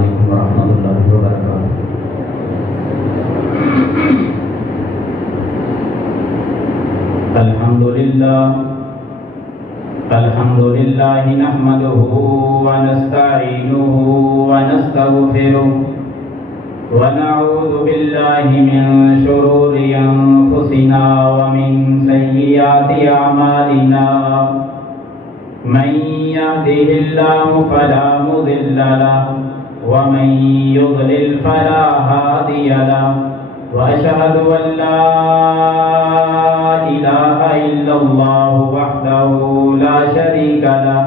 علیکم ورحمۃ اللہ وبرکاتہ۔ الحمد للہ نحمدہ ونستعینہ ونستغفرہ ونعوذ باللہ من شرور انفسنا ومن سیئات اعمالنا من يهده الله فلا مضل له ومن يضلل فلا هادي له وأشهد أن لا إله إلا الله وحده لا شريك له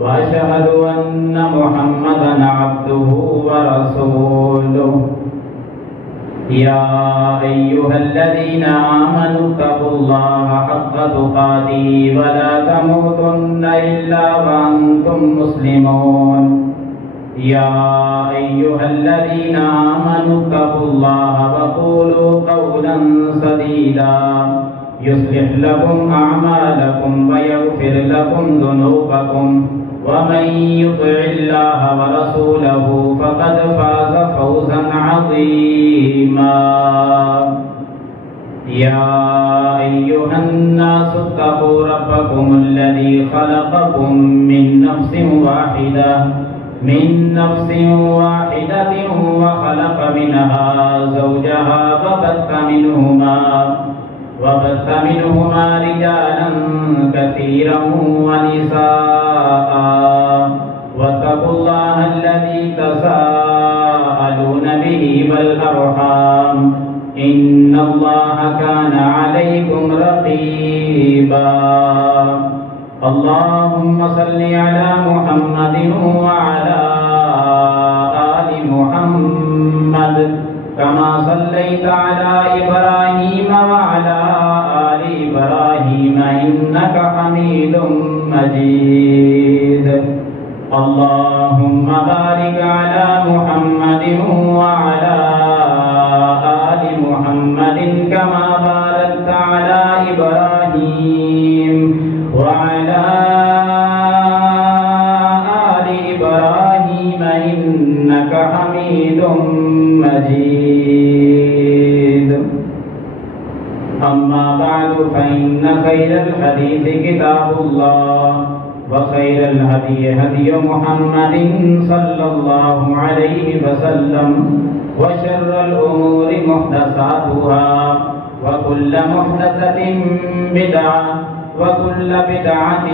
وأشهد أن محمدا عبده ورسوله يا أيها الذين آمنوا اتقوا الله حق تقاته ولا تموتن إلا وأنتم مسلمون يا أيها الذين آمنوا اتقوا الله وقولوا قولا سديدا يصلح لكم أعمالكم ويغفر لكم ذنوبكم ومن يطع الله ورسوله فقد فاز فوزا عظيما يا أيها الناس اتقوا ربكم الذي خلقكم من نفس واحدة وخلق منها زوجها وبث منهما رجالا كثيرا ونساء واتقوا الله الذي تساءلون به والأرحام إن الله كان عليكم رقيبا اللهم صل على محمد وعلى آل محمد كما صليت على إبراهيم وعلى آل إبراهيم إنك حميد مجيد اللهم بارك على محمد وعلى آل محمد كما باركت على إبراهيم وعلى آل إبراهيم إنك حميد مجيد أما بعد فإن خير الحديث كتاب الله وخير الهدي هدي محمد صلى الله عليه وسلم وشر الأمور محدثاتها وكل محدثة بدعة وكل بدعة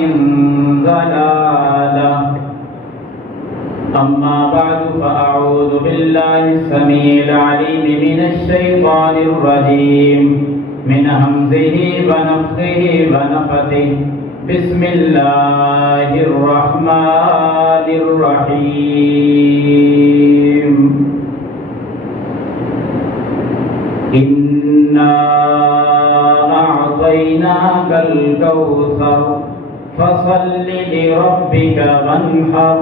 ضلالة أما بعد فأعوذ بالله السميع العليم من الشيطان الرجيم من همزه ونفخه ونفثه بسم الله الرحمن الرحيم إنا أعطيناك الكوثر فصل لربك وانحر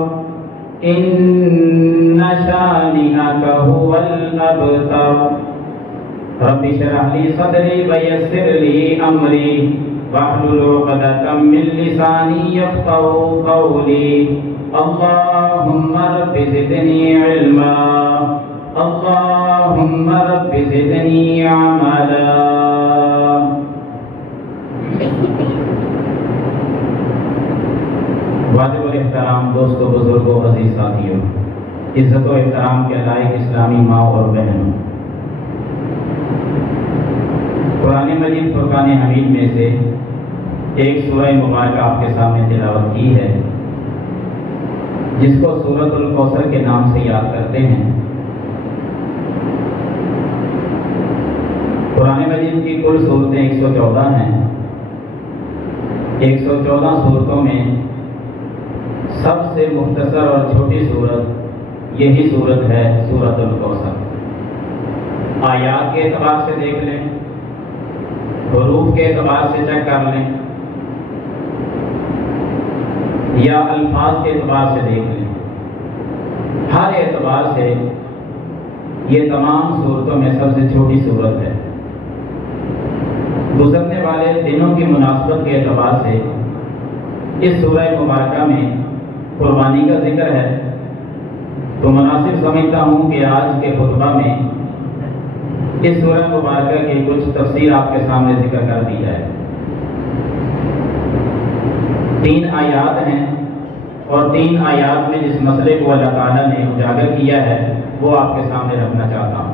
إن شانئك هو الأبتر رب اشرح لي صدري ويسر لي أمري واحلل عقدة من لساني يفقهوا قولي اللهم رب زدني علما اللهم رب زدني عملا واجب الاحترام دوستوں بزرگوں عزیز ساتھیوں، عزت و احترام کے لائق اسلامی ماں اور بہنوں، قرآن مجید فرقان حمید میں سے ایک سورہ مبارکہ آپ کے سامنے تلاوت کی ہے جس کو سورۃ الکوثر کے نام سے یاد کرتے ہیں۔ قرآن مجید کی کل صورتیں 114 ہیں۔ 114 صورتوں میں سب سے مختصر اور چھوٹی صورت یہی صورت ہے سورۃ الکوثر۔ آیات کے اعتبار سے دیکھ لیں، حروف کے اعتبار سے چیک کر لیں، یا الفاظ کے اعتبار سے دیکھ لیں، ہر اعتبار سے یہ تمام صورتوں میں سب سے چھوٹی صورت ہے۔ گزرنے والے دنوں کی مناسبت کے اعتبار سے اس سورہ مبارکہ میں قربانی کا ذکر ہے، تو مناسب سمجھتا ہوں کہ آج کے خطبہ میں اس سورہ مبارکہ کی کچھ تفسیر آپ کے سامنے ذکر کر دی جائے۔ 3 آیات ہیں اور 3 آیات میں جس مسئلے کو اللہ تعالیٰ نے اجاگر کیا ہے وہ آپ کے سامنے رکھنا چاہتا ہوں۔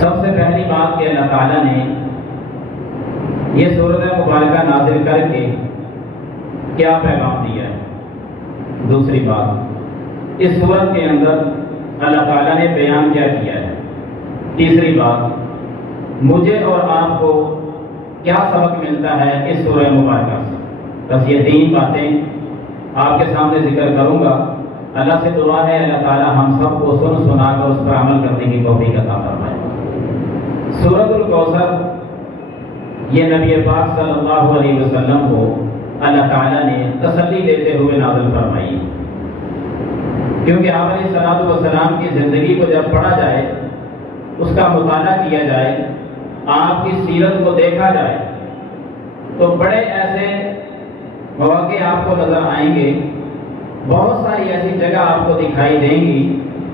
سب سے پہلی بات کہ اللہ تعالیٰ نے یہ سورہ مبارکہ نازل کر کے کیا پیغام دیا ہے۔ دوسری بات، اس سورت کے اندر اللہ تعالیٰ نے بیان کیا کیا ہے۔ تیسری بات، مجھے اور آپ کو کیا سبق ملتا ہے اس سورہ مبارکہ سے۔ بس یہ 3 باتیں آپ کے سامنے ذکر کروں گا۔ اللہ سے دعا ہے اللہ تعالیٰ ہم سب کو سن سنا کر اس پر عمل کرنے کی توفیق عطا فرمائے۔ سورۃ الکوثر یہ نبی پاک صلی اللہ علیہ وسلم کو اللہ تعالیٰ نے تسلی دیتے ہوئے نازل فرمائی، کیونکہ آپ علیہ الصلوۃ والسلام کی زندگی کو جب پڑھا جائے، اس کا مطالعہ کیا جائے، آپ کی سیرت کو دیکھا جائے تو بڑے ایسے مواقع آپ کو نظر آئیں گے، بہت ساری ایسی جگہ آپ کو دکھائی دیں گی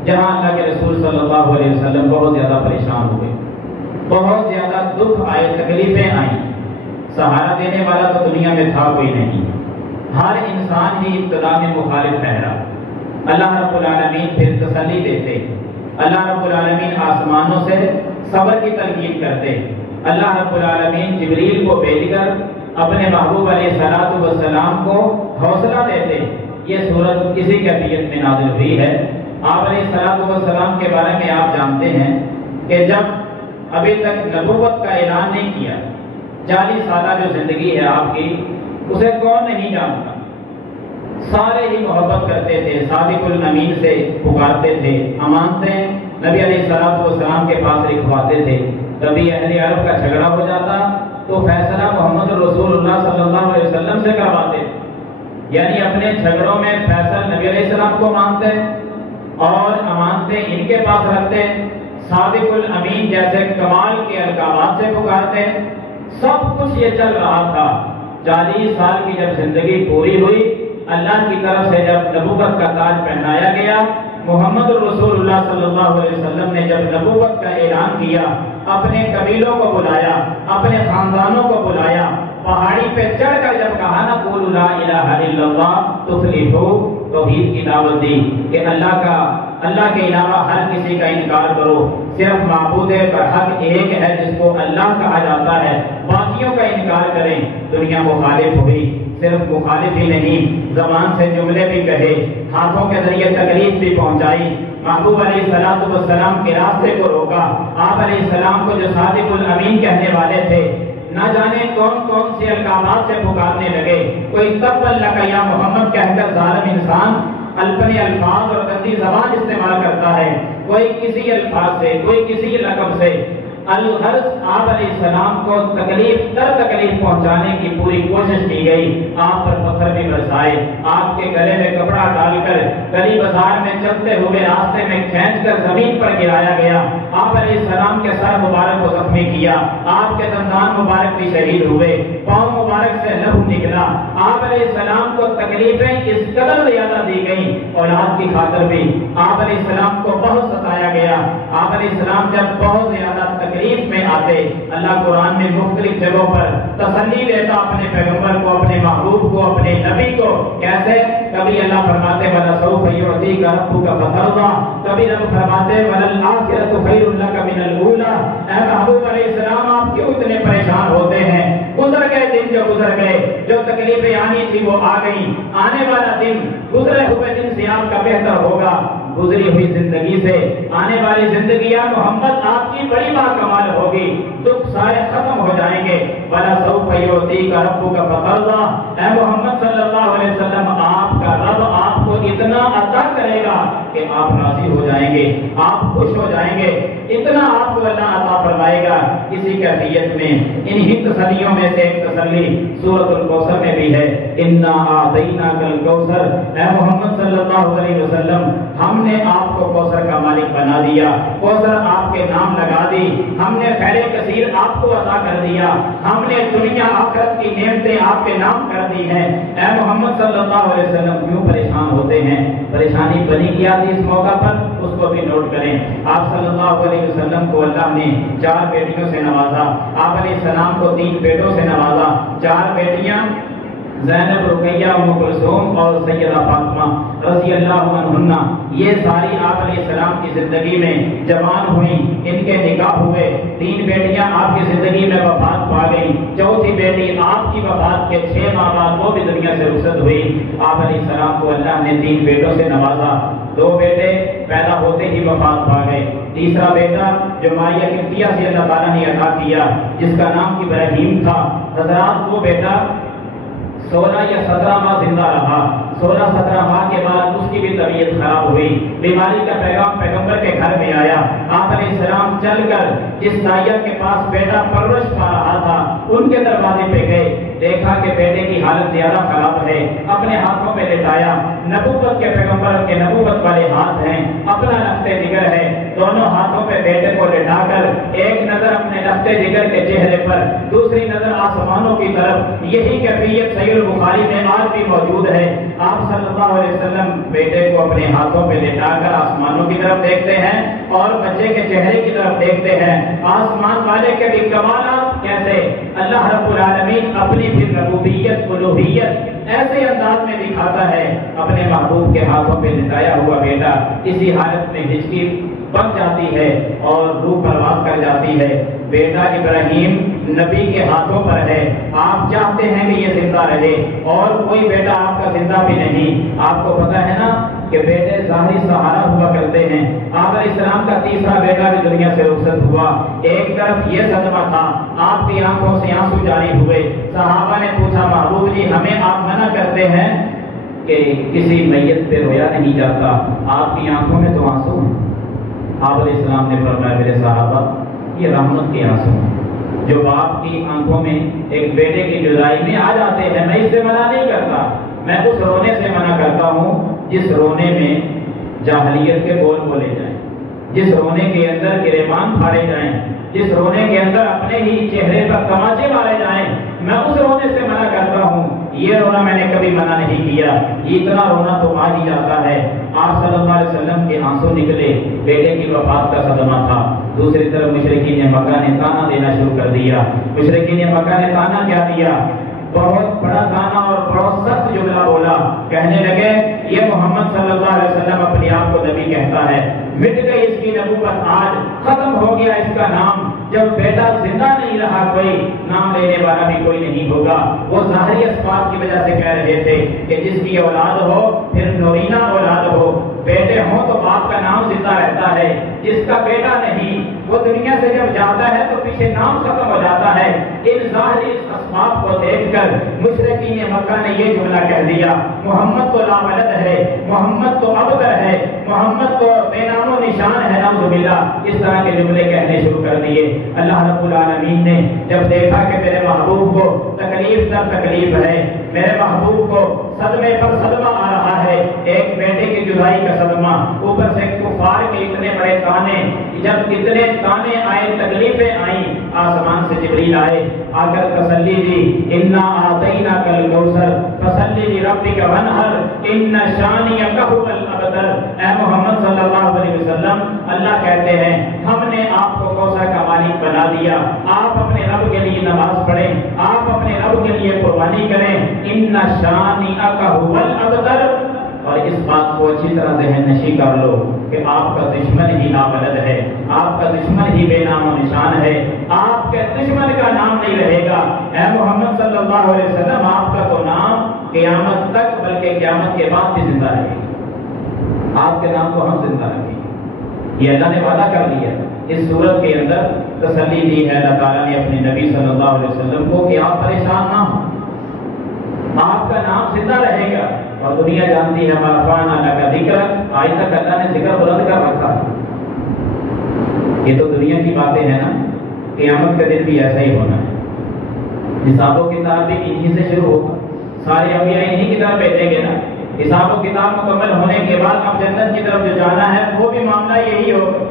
جہاں اللہ کے رسول صلی اللہ علیہ وسلم بہت زیادہ پریشان ہوئے، بہت زیادہ دکھ آئے، تکلیفیں آئیں۔ سہارا دینے والا تو دنیا میں تھا کوئی نہیں، ہر انسان ہی ابتدا میں مخالف ٹھہرا۔ اللہ رب العالمین پھر تسلی دیتے، اللہ رب العالمین آسمانوں سے صبر کی تلقین کرتے، اللہ رب العالمین جبریل کو بھیج کر اپنے محبوب علیہ الصلوۃ والسلام کو حوصلہ دیتے۔ یہ سورت اسی کیفیت میں نازل ہوئی ہے۔ آپ علیہ الصلوۃ والسلام کے بارے میں آپ جانتے ہیں کہ جب ابھی تک نبوت کا اعلان نہیں کیا، 40 سالہ جو زندگی ہے آپ کی، اسے کون نہیں جانتا، سارے ہی محبت کرتے تھے، صادق الامین سے پکارتے تھے، امانتیں نبی علیہ الصلوۃ والسلام کے پاس لکھواتے تھے۔ کبھی اہل عرب کا جھگڑا ہو جاتا تو فیصلہ محمد رسول اللہ صلی اللہ علیہ وسلم سے کرواتے، یعنی اپنے جھگڑوں میں فیصل نبی علیہ السلام کو مانتے اور امانتیں ان کے پاس رکھتے، صادق الامین جیسے کمال کے القابات سے پکارتے۔ سب کچھ یہ چل رہا تھا۔ 40 سال کی جب زندگی پوری ہوئی، اللہ کی طرف سے جب نبوت کا تاج پہنایا گیا، محمد رسول اللہ صلی اللہ علیہ وسلم نے جب نبوت کا اعلان کیا، اپنے قبیلوں کو بلایا، اپنے خاندانوں کو بلایا، پہاڑی پہ چڑھ کر جب کہا نا قولوا لا الہ الا اللہ تفلحوا، توحید کی دعوت دی کہ اللہ کے علاوہ ہر کسی کا انکار کرو، صرف معبود برحق ایک ہے جس کو اللہ کہا جاتا ہے، باقیوں کا انکار کریں۔ دنیا مخالف ہوئی، صرف مخالف ہی نہیں، زبان سے جملے بھی کہے، ہاتھوں کے ذریعے تکلیف بھی پہنچائی، محبوب علیہ الصلوۃ والسلام کے راستے کو روکا۔ آپ علیہ السلام کو جو صادق الامین کہنے والے تھے، نہ جانے کون کون سے القابات سے پکارنے لگے۔ کوئی تبا لک یا محمد کہہ کر ظالم انسان الپنے الفاظ اور گندی زبان استعمال کرتا ہے، کوئی کسی الفاظ سے، کوئی کسی لقب سے۔ الغرض آپ علیہ السلام کو تکلیف پہنچانے کی پوری کوشش کی گئی۔ آپ پر پتھر بھی برسائے، آپ کے گلے میں کپڑا ڈال کر گلی بازار میں چلتے ہوئے راستے میں کھینچ کر زمین پر گرایا گیا۔ آپ علیہ السلام کے سر مبارک کو زخمی کیا، آپ کے دندان مبارک بھی شہید ہوئے، پاؤں مبارک سے لہو نکلا۔ آپ علیہ السلام کو تکلیفیں اس قدر زیادہ دی گئیں، اولاد کی خاطر بھی آپ علیہ السلام کو بہت ستایا گیا۔ آپ علیہ السلام جب بہت زیادہ تکلیف میں آتے، اللہ قرآن میں مختلف جگہوں پر تسلی دیتا اپنے پیغمبر کو، اپنے محبوب کو، اپنے نبی کو۔ کیسے؟ کبھی اللہ فرماتے وَلَسَوْفَ يُعْطِيكَ رَبُّكَ فَتَرْضَىٰ، کبھی رب فرماتے وَلَلْآخِرَةُ خَيْرٌ لَكَ مِنَ الْأُولَىٰ۔ اے محبوب علیہ السلام آپ کیوں اتنے پریشان ہوتے ہیں؟ گزر گئے دن جو گزر گئے، جو تکلیفیں آنی تھی وہ آ گئیں، آنے والا دن گزرے ہوئے دن سے آپ کا بہتر ہوگا۔ گزری ہوئی زندگی سے آنے والی زندگی یا محمد آپ کی بڑی باکمال ہوگی، دکھ سارے ختم ہو جائیں گے۔ وَلَسَوْفَ يُعْطِيكَ رَبُّكَ فَتَرْضَىٰ، اے محمد صلی اللہ علیہ وسلم آپ کا رب آپ کو اتنا عطا کرے گا کہ آپ راضی ہو جائیں گے، آپ خوش ہو جائیں گے، اتنا آپ کو اللہ عطا فرمائے گا۔ اسی کیفیت میں انہی تسلیوں میں سے ایک تسلی سورۃ الکوثر میں بھی ہے۔ اِنَّا أَعْطَيْنَاكَ الْكَوْثَرَ، اے محمد صلی اللہ علیہ وسلم ہم نے آپ کو کوثر کا مالک بنا دیا، کوثر آپ کے نام لگا دی، ہم نے خیر کثیر آپ کو عطا کر دیا، ہم نے دنیا آخرت کی نعمتیں آپ کے نام کر دی ہیں، اے محمد صلی اللہ علیہ وسلم کیوں پریشان ہوتے ہیں؟ پریشانی بنی کیا تھی اس موقع پر، اس کو بھی نوٹ کریں۔ آپ صلی اللہ علیہ وسلم کو اللہ نے 4 بیٹیوں سے نوازا، آپ علیہ السلام کو 3 بیٹوں سے نوازا۔ 4 بیٹیاں زینب، رقیہ، ام کلثوم اور سیدہ فاطمہ رضی اللہ عنہن، یہ ساری آپ علیہ السلام کی زندگی میں جوان ہوئیں، ان کے نکاح ہوئے۔ 3 بیٹیاں آپ کی زندگی میں وفات پا گئیں، چوتھی بیٹی آپ کی وفات کے 6 ماہ بعد وہ بھی دنیا سے رخصت ہوئی۔ آپ علیہ السلام کو اللہ نے 3 بیٹوں سے نوازا، 2 بیٹے پیدا ہوتے ہی وفات پا گئے، تیسرا بیٹا جو ماریہ قبطیہ سے اللہ تعالیٰ نے عطا کیا جس کا نام ابراہیم تھا، حضرات وہ بیٹا 16 یا 17 ماہ زندہ رہا۔ 16-17 ماہ کے بعد اس کی بھی طبیعت خراب ہوئی، بیماری کا پیغام پیغمبر کے گھر میں آیا۔ آپ علیہ السلام چل کر جس دائیا کے پاس بیٹا پرورش پا رہا تھا ان کے دروازے پہ گئے، دیکھا کہ بیٹے کی حالت زیادہ خراب ہے، اپنے ہاتھوں میں لٹایا، نبوت کے پیغمبر کے نبوت والے ہاتھ ہیں، اپنا لخت جگر ہے، دونوں ہاتھوں پہ بیٹے کو لٹا کر ایک نظر اپنے لخت جگر کے چہرے پر، دوسری نظر آسمانوں کی طرف، یہی کیفیت صحیح البخاری میں آج بھی موجود ہے۔ آپ صلی اللہ علیہ وسلم بیٹے کو اپنے ہاتھوں پہ لٹا کر آسمانوں کی طرف دیکھتے ہیں اور بچے کے چہرے کی طرف دیکھتے ہیں۔ آسمان والے کے بھی کمالات کیسے اللہ رب العالمین اپنی بھی ربوبیت الوہیت ایسے انداز میں دکھاتا ہے۔ اپنے محبوب کے ہاتھوں پہ لٹایا ہوا بیٹا اسی حالت میں ہچکی بن جاتی ہے اور روح پرواز کر جاتی ہے۔ بیٹا ابراہیم نبی کے ہاتھوں پر ہے، آپ چاہتے ہیں کہ یہ زندہ رہے اور کوئی بیٹا آپ کا زندہ بھی نہیں۔ آپ کو پتا ہے نا کہ بیٹے ظاہری سہارا ہوا کرتے ہیں۔ آپ علیہ السلام کا تیسرا بیٹا بھی دنیا سے رخصت ہوا۔ ایک طرف یہ صدمہ تھا، آپ کی آنکھوں سے آنسو جاری ہوئے۔ صحابہ نے پوچھا محبوب جی ہمیں آپ منع کرتے ہیں کہ کسی میت پہ رویا نہیں جاتا، آپ کی آنکھوں میں تو آنسو ہیں۔ آپ علیہ السلام نے فرمایا میرے صحابہ یہ رحمت کے آنسو ہیں جو باپ کی آنکھوں میں ایک بیٹے کی جدائی میں آ جاتے ہیں۔ میں اس سے منع نہیں کرتا، میں اس رونے سے منع کرتا ہوں جس رونے میں جاہلیت کے بول بولے جائیں، جس رونے کے اندر گریبان پھاڑے جائیں، جس رونے کے اندر اپنے ہی چہرے پر تماچے مارے جائیں، میں اس رونے سے منع کرتا ہوں۔ یہ رونا میں نے کبھی منع نہیں کیا، اتنا رونا تو آ ہی جاتا ہے۔ آپ صلی اللہ علیہ وسلم کے آنسو نکلے، بیٹے کی وفات کا صدمہ تھا۔ دوسری طرف مشرکین مکہ نے تانا دینا شروع کر دیا۔ مشرکین مکہ نے تانا کیا دیا؟ بہت بڑا تانا اور بہت سخت جملہ بولا، کہنے لگے یہ محمد صلی اللہ علیہ وسلم اپنے آپ کو نبی کہتا ہے، مٹ گئی اس کی نبوت، آج ختم ہو گیا اس کا نام۔ جب بیٹا زندہ نہیں رہا کوئی نام لینے والا بھی کوئی نہیں ہوگا۔ وہ ظاہری اسباب کی وجہ سے کہہ رہے تھے کہ جس کی اولاد ہو پھر نورینہ اولاد ہو، بیٹے ہوں تو باپ کا نام زندہ رہتا ہے، جس کا بیٹا نہیں وہ دنیا سے جب جاتا ہے تو پیچھے نام ختم ہو جاتا ہے۔ ان ظاہری اسباب کو دیکھ کر مشرکین مکہ نے یہ جملہ کہہ دیا محمد تو لا ولد ہے، محمد تو ابتر ہے، محمد تو بے نام و نشان ہے، نعوذ باللہ۔ اس طرح کے جملے کہنے شروع کر دیے۔ اللہ رب العالمین نے جب دیکھا کہ میرے محبوب کو تکلیف در تکلیف ہے، میرے محبوب کو صدمے پر صدمہ آ رہا ہے، ایک بیٹے کی جدائی کا صدمہ، اوپر سے کفار کے اتنے بڑے تانے، جب اتنے تانے آئے تکلیفیں آئیں، آسمان سے جبریل آئے، آ کر تسلی دی، انا اعطیناک الکوثر فصلی لربک وانحر ان شانئک هو الابتر۔ اے محمد صلی اللہ علیہ وسلم، اللہ کہتے ہیں ہم نے آپ کو کوثر کا مالک بنا دیا، آپ اپنے رب کے لیے نماز پڑھیں، آپ اپنے رب کے لیے قربانی کریں، ان شانئک هو الابتر۔ اور اس بات کو اچھی طرح ذہن نشی کر لو کہ آپ کا دشمن ہی ناولد ہے، آپ کا دشمن ہی بے نام و نشان ہے، آپ کے دشمن کا نام نہیں رہے گا۔ اے محمد صلی اللہ علیہ وسلم، آپ کا تو نام قیامت تک بلکہ قیامت کے بعد بھی زندہ رہے گا، آپ کے نام کو ہم زندہ رکھیں گے، یہ اللہ نے وعدہ کر لیا۔ اس صورت کے اندر تسلی دی ہے اللہ تعالیٰ نے اپنے نبی صلی اللہ علیہ وسلم کو کہ آپ پریشان نہ ہوں، آپ کا نام زندہ رہے گا۔ اور دنیا جانتی ہے مرفعنا لک ذکرک، آج تک اللہ نے ذکر بلند کر رکھا ہے۔ یہ تو دنیا کی باتیں ہیں نا، قیامت کا دن بھی ایسا ہی ہونا ہے۔ حساب و کتاب بھی انہی سے شروع ہوگا، سارے انبیاء انہی کی طرف بیٹھیں گے نا، حساب و کتاب مکمل ہونے کے بعد اب جنت کی طرف جو جانا ہے وہ بھی معاملہ یہی ہوگا۔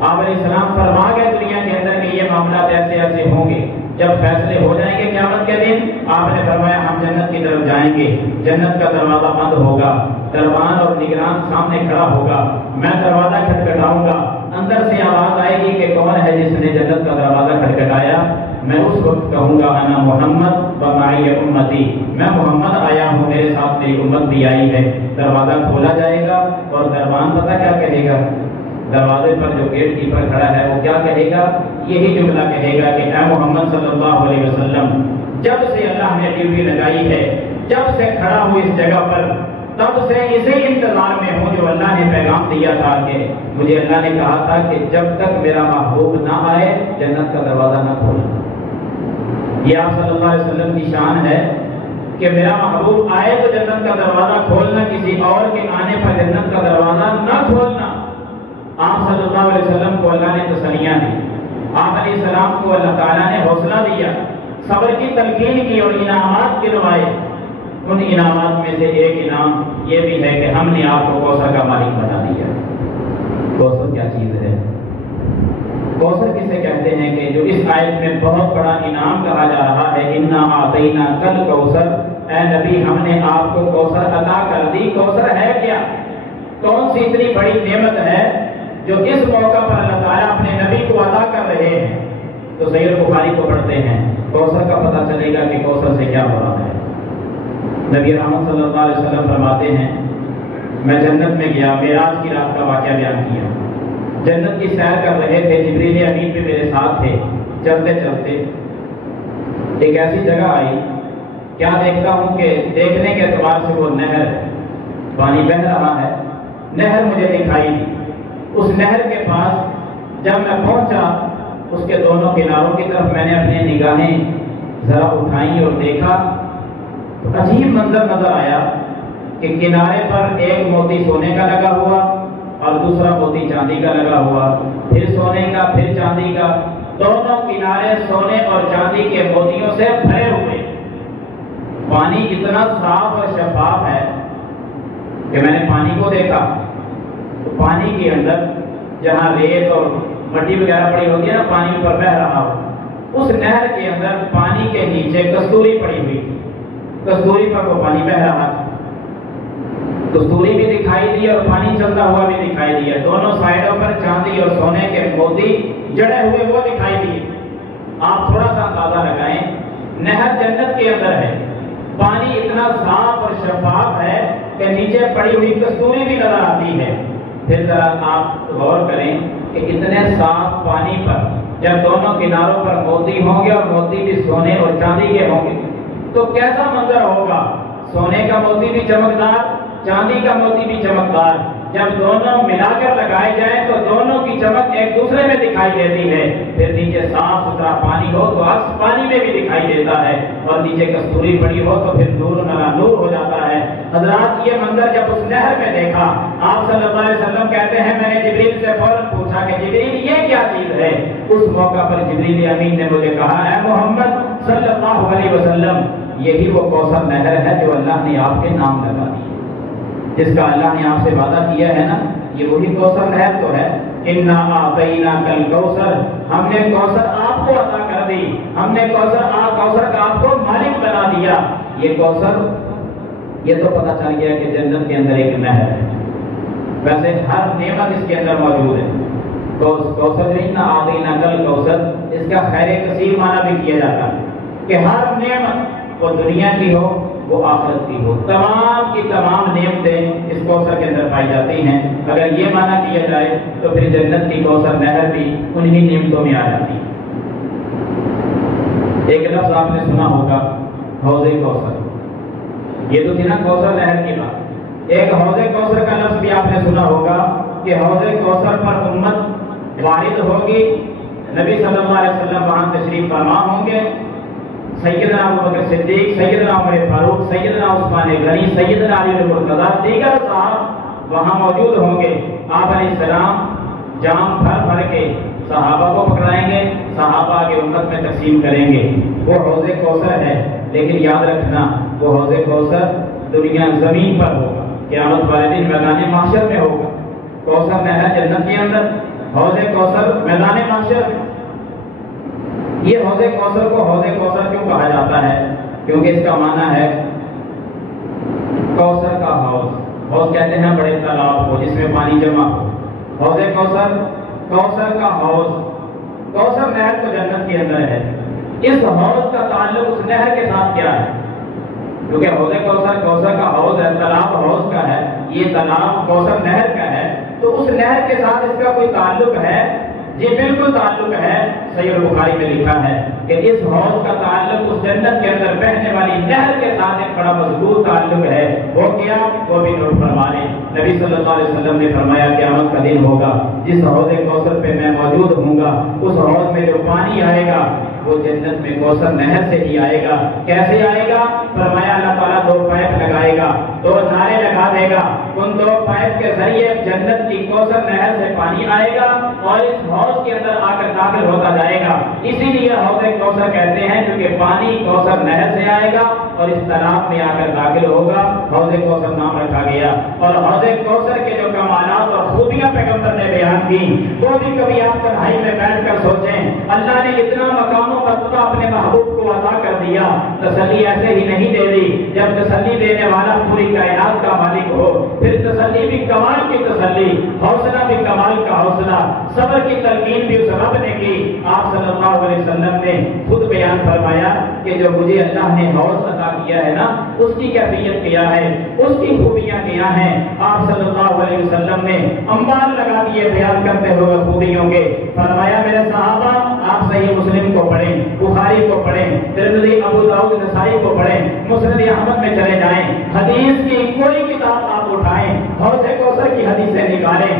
آپ علیہ السلام فرما گئے دنیا کے اندر کہ یہ معاملات ایسے ایسے ہوں گے، جب فیصلے ہو جائیں گے قیامت کے دن آپ نے فرمایا ہم جنت کی طرف جائیں گے، جنت کا دروازہ بند ہوگا، دربان اور نگران سامنے کھڑا ہوگا، میں دروازہ کھٹکھٹاؤں گا، اندر سے آواز آئے گی کہ کون ہے جس نے جنت کا دروازہ کھٹکھٹایا؟ میں اس وقت کہوں گا انا محمد و معی امتی، میں محمد آیا ہوں، میرے ساتھ میری امت بھی آئی ہے۔ دروازہ کھولا جائے گا اور دربان پتہ کیا کہے گا؟ دروازے پر جو گیٹ کیپر کھڑا ہے وہ کیا کہے گا؟ یہی جملہ کہے گا کہ اے محمد صلی اللہ علیہ وسلم، جب سے اللہ نے ڈیوٹی لگائی ہے، جب سے کھڑا ہوں اس جگہ پر، تب سے اسی انتظار میں ہوں جو اللہ نے پیغام دیا تھا کہ مجھے اللہ نے کہا تھا کہ جب تک میرا محبوب نہ آئے جنت کا دروازہ نہ کھولنا۔ یہ آپ صلی اللہ علیہ وسلم کی شان ہے کہ میرا محبوب آئے تو جنت کا دروازہ کھولنا، کسی اور کے آنے پر جنت کا دروازہ نہ کھولنا۔ آپ صلی اللہ علیہ وسلم کو اللہ نے تسلیاں دی، آپ علیہ السلام کو اللہ تعالیٰ نے حوصلہ دیا، صبر کی تلقین کی اور انعامات گنوائے۔ ان انعامات میں سے ایک انعام یہ بھی ہے کہ ہم نے آپ کو کوثر کا مالک بنا دیا۔ کوثر کیا چیز ہے؟ کوثر کسے کہتے ہیں کہ جو اس آیت میں بہت بڑا انعام کہا جا رہا ہے، انا اعطینا کل کوثر، اے نبی ہم نے آپ کو کوثر عطا کر دی۔ کوثر ہے کیا؟ کون سی اتنی بڑی نعمت ہے جو اس موقع پر اللہ تعالیٰ اپنے نبی کو عطا کر رہے ہیں؟ تو صحیح بخاری کو پڑھتے ہیں، کوثر کا پتہ چلے گا کہ کوثر سے کیا مراد ہے۔ نبی رحمت صلی اللہ علیہ وسلم فرماتے ہیں میں جنت میں گیا، معراج کی رات کا واقعہ بیان کیا، جنت کی سیر کر رہے تھے، جبریل امین بھی میرے ساتھ تھے، چلتے چلتے ایک ایسی جگہ آئی، کیا دیکھتا ہوں کہ دیکھنے کے اعتبار سے وہ نہر، پانی بہہ رہا ہے، نہر مجھے دکھائی دی۔ اس نہر کے پاس جب میں پہنچا، اس کے دونوں کناروں کی طرف میں نے اپنی نگاہیں ذرا اٹھائیں اور دیکھا تو عجیب منظر نظر آیا کہ کنارے پر ایک موتی سونے کا لگا ہوا اور دوسرا موتی چاندی کا لگا ہوا، پھر سونے کا، پھر چاندی کا، دونوں کنارے سونے اور چاندی کے موتیوں سے بھرے ہوئے۔ پانی اتنا صاف اور شفاف ہے کہ میں نے پانی کو دیکھا تو پانی کے اندر جہاں ریت اور مٹی وغیرہ پڑی ہوتی ہے نا، پانی پر بہہ رہا ہو، اس نہر کے اندر پانی کے نیچے کستوری پڑی ہوئی، کستوری پر وہ پانی بہہ رہا تھا، کستوری بھی دکھائی دی اور پانی چلتا ہوا بھی دکھائی دیا، دونوں سائڈوں پر چاندی اور سونے کے موتی جڑے ہوئے وہ دکھائی دیے۔ آپ تھوڑا سا اندازہ لگائیں، نہر جنت کے اندر ہے، پانی اتنا صاف اور شفاف ہے کہ نیچے پڑی ہوئی کستوری بھی نظر آتی ہے۔ پھر ذرا آپ غور کریں کہ اتنے صاف پانی پر جب دونوں کناروں پر موتی ہوں گے اور موتی بھی سونے اور چاندی کے ہوں گے تو کیسا منظر ہوگا؟ سونے کا موتی بھی چمکدار، چاندی کا موتی بھی چمکدار، جب دونوں ملا کر لگائے جائیں تو دونوں کی چمک ایک دوسرے میں دکھائی دیتی ہے۔ پھر نیچے صاف ستھرا پانی ہو تو عکس پانی میں بھی دکھائی دیتا ہے، اور نیچے کستوری پڑی ہو تو پھر نور نرا نور ہو جاتا ہے۔ حضرات یہ منظر جب اس نہر میں دیکھا، آپ صلی اللہ علیہ وسلم کہتے ہیں میں نے جبریل سے فوراً پوچھا کہ جبریل یہ کیا چیز ہے؟ اس موقع پر جبریل امین نے مجھے کہا اے محمد صلی اللہ علیہ وسلم، یہی وہ کوثر نہر ہے جو اللہ نے آپ کے نام لگا دی، جس کا اللہ نے آپ سے وعدہ کیا ہے نا، یہ وہی کوثر نہر تو ہے۔ انا اعطیناک الکوثر، ہم نے کوثر آپ کو عطا کر دی، ہم نے کوثر کا آپ کو مالک بنا دیا۔ یہ کوثر، یہ تو پتہ چل گیا کہ جنت کے اندر ایک نہر ہے، ویسے ہر نعمت اس کے اندر موجود ہے۔ کوثر انا اعطیناک الکوثر، اس کا خیر کثیر معنی بھی کیا جاتا ہے کہ ہر نعمت وہ دنیا کی ہو وہ آخرت کی ہو، تمام کی تمام نعمتیں اس کوثر کے اندر پائی جاتی ہیں۔ اگر یہ معنی کیا جائے تو پھر جنت کی کوثر نہر بھی انہی نعمتوں میں آ جاتی ہے۔ ایک لفظ آپ نے سنا ہوگا حوض کوثر، یہ تو تھی نا کوثر نہر کی بات۔ ایک حوض کوثر کا لفظ بھی آپ نے سنا ہوگا کہ حوض کوثر پر امت وارد ہوگی، نبی صلی اللہ علیہ وسلم وہاں تشریف فرما ہوں گے، سیدنا ابوبکر صدیق، سیدنا عمر فاروق، سیدنا عثمان غنی، سیدنا علی المرتضیٰ، دیگر صاحب وہاں موجود ہوں گے۔ آپ علیہ السلام جام بھر بھر کے صحابہ کو پکڑائیں گے، صحابہ کے امت میں تقسیم کریں گے۔ وہ حوض کوثر ہے، لیکن یاد رکھنا وہ حوض کوثر دنیا زمین پر ہوگا، قیامت والے دن میدان محشر میں ہوگا۔ کوثر نہر جنت کے اندر، حوض کوثر میدان محشر میں۔ یہ حوض کوثر کو حوض کوثر کیوں کہا جاتا ہے؟ کیونکہ اس کا معنی ہے کوثر کا حوض۔ حوض کہتے ہیں بڑے تالاب کو جس میں پانی جمع ہو۔ حوض کوثر، کوثر کا حوض، کوثر نہر تو جنت کے اندر ہے۔ اس حوض کا تعلق اس نہر کے ساتھ کیا ہے؟ کیونکہ حوض کوثر کوثر کا حوض ہے، تالاب حوض کا ہے، یہ تالاب کوثر نہر کا ہے، تو اس نہر کے ساتھ اس کا کوئی تعلق ہے؟ جی بالکل تعلق ہے۔ صحیح البخاری میں لکھا ہے کہ اس حوض کا تعلق اس جنت کے اندر بہنے والی نہر کے ساتھ ایک بڑا مضبوط تعلق ہے۔ وہ کیا؟ وہ بھی نوٹ فرما لیں۔ نبی صلی اللہ علیہ وسلم نے فرمایا قیامت کا دن ہوگا، جس حوض کوثر پہ میں موجود ہوں گا، اس حوض میں جو پانی آئے گا وہ جنت میں کوثر نہر سے ہی آئے گا۔ کیسے آئے گا؟ فرمایا اللہ تعالیٰ 2 پائپ لگائے گا، 2 نعرے لگا دے گا، ان 2 پائپ کے ذریعے جنت کی کوثر نہر سے پانی آئے گا اور اس حوض کے اندر آ کر داخل ہوتا جائے گا۔ اسی لیے حوض کوثر کہتے ہیں کیونکہ پانی کوثر نہر سے آئے گا اور اس تالاب میں آ کر داخل ہوگا، حوض کوثر نام رکھا گیا۔ اور حوض کوثر کے جو کمالات اور خوبیاں پیغمبر نے بیان کی وہ بھی کبھی آپ تنہائی میں بیٹھ کر سوچیں۔ اللہ نے اتنا مقام و مرتبہ اپنے محبوب کو عطا کر دیا، تسلی ایسے ہی نہیں دے دی۔ جب تسلی دینے والا پوری کائنات کا مالک ہو پھر تسلی بھی کمال کی تسلی، حوصلہ بھی کمال کا حوصلہ، صبر کی تلقین بھی اس رب نے کی۔ آپ صلی اللہ علیہ وسلم نے خود بیان فرمایا کہ جو مجھے اللہ نے حوض عطا کیا ہے نا، اس کی کیفیت کیا ہے، اس کی خوبیاں کیا ہیں۔ آپ صلی اللہ علیہ وسلم نے انبار لگا دیے بیان کرتے ہوئے خوبیوں کے۔ فرمایا میرے صحابہ آپ صحیح مسلم کو پڑھیں، بخاری کو پڑھیں، ترمذی، ابو داؤد، نسائی کو پڑھیں، مسند احمد میں چلے جائیں، حدیث کی کوئی کتاب آپ اٹھائیں، حوض کوثر کی حدیثیں نکالیں،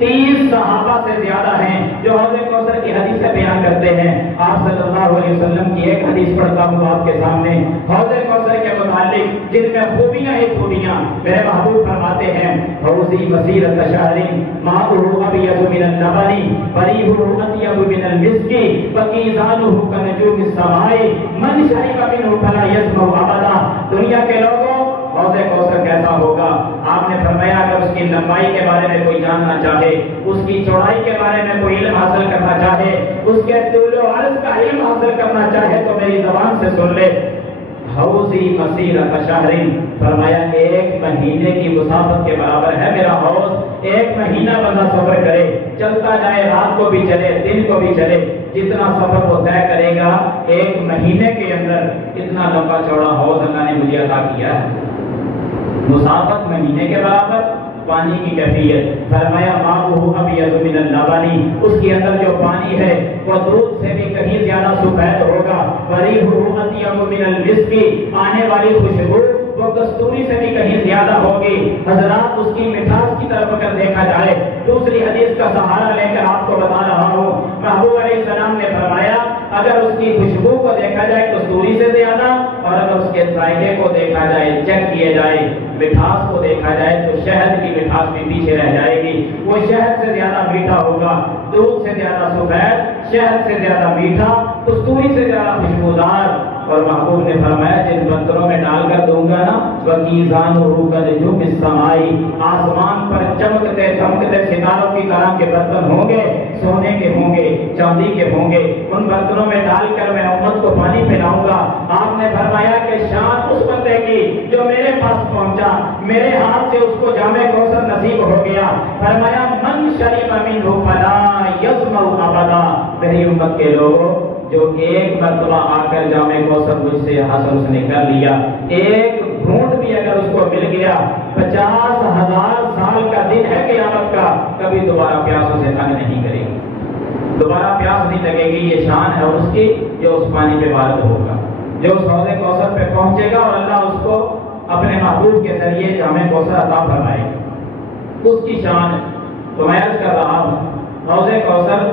30 صحابہ سے زیادہ ہیں جو حوض کوثر کی حدیثیں بیان کرتے ہیں۔ آپ صلی اللہ علیہ وسلم کی ایک حدیث پڑھتا ہوں آپ کے سامنے حوض کوثر کے متعلق، جن میں خوبیاں ہی خوبیاں۔ میرے محبوب فرماتے ہیں حوضی مسیرۃ شہر ماؤہ ابیض من اللبن فریحہ اطیب من المسک فکیزانہ کنجوم السماء من شرب منہ فلا یظمأ ابدا۔ دنیا کے لوگوں حوض کوثر کیسا ہوگا؟ آپ نے فرمایا اگر اس کی لمبائی کے بارے میں کوئی جاننا چاہے، اس کی چوڑائی کے بارے میں کوئی علم حاصل کرنا چاہے، اس کے طول و عرض کا علم حاصل کرنا چاہے تو میری زبان سے سن لے، حوضی مسیرۃ شہر، فرمایا 1 مہینے کی مسافت کے برابر ہے میرا حوض۔ 1 مہینہ بندہ سفر کرے، چلتا جائے، رات کو بھی چلے، دن کو بھی چلے، جتنا سفر وہ طے کرے گا 1 مہینے کے اندر اتنا لمبا چوڑا حوض اللہ نے مجھے عطا کیا ہے۔ مسافت مہینے کے برابر، پانی کی کیفیت فرمایا ماؤہ ابیض من اللبن، اس کے اندر جو پانی ہے وہ دودھ سے بھی کہیں زیادہ سفید ہوگا، فریحہ اطیب من المسک، آنے والی خوشبو وہ کستوری سے بھی کہیں زیادہ ہوگی۔ حضرات اس کی مٹھاس کی طرف اگر دیکھا جائے، دوسری حدیث کا سہارا لے کر آپ کو بتا رہا ہوں، محبوب علیہ السلام نے فرمایا اگر اس کی خوشبو کو دیکھا جائے کستوری سے زیادہ، اور اگر اس کے ذائقے کو دیکھا جائے، چیک کیے جائے، مٹھاس کو دیکھا جائے تو شہد کی مٹھاس بھی پیچھے رہ جائے گی۔ وہ شہد سے زیادہ میٹھا ہوگا، دودھ سے زیادہ سفید، شہد سے زیادہ میٹھا، کستوری سے زیادہ خوشبودار۔ اور محبوب نے فرمایا جن برتنوں میں ڈال کر دوں گا نا، وَكِيزَانُهُ كَالْجُمِ السَّمَاءِ، آسمان پر چمکتے چمکتے ستاروں کی طرح کے برتن ہوں گے، سونے کے ہوں گے، چاندی کے ہوں گے، ان برتنوں میں ڈال کر میں امت کو پانی پلاؤں گا۔ آپ نے فرمایا کہ شان اس بندے کی جو میرے پاس پہنچا، میرے ہاتھ سے اس کو جام کوثر نصیب ہو گیا۔ فرمایا من شرب منہ فلا یظمأ ابدا، میری امت کے لوگوں جو 1 مرتبہ آ کر جام کوثر مجھ سے حاصل اس نے کر لیا، 1 گھونٹ بھی اگر اس کو مل گیا، 50,000 سال کا دن ہے قیامت کا، کبھی دوبارہ پیاس اسے تنگ نہیں کرے گی، دوبارہ پیاس نہیں لگے گی۔ یہ شان ہے اس کی جو اس پانی پہ وارد ہوگا، جو اس حوض کوثر پہ پہنچے گا اور اللہ اس کو اپنے محبوب کے ذریعے جام کوثر عطا فرمائے گا، اس کی شان ہے۔ تو میں عرض کر رہا ہوں حوض کوثر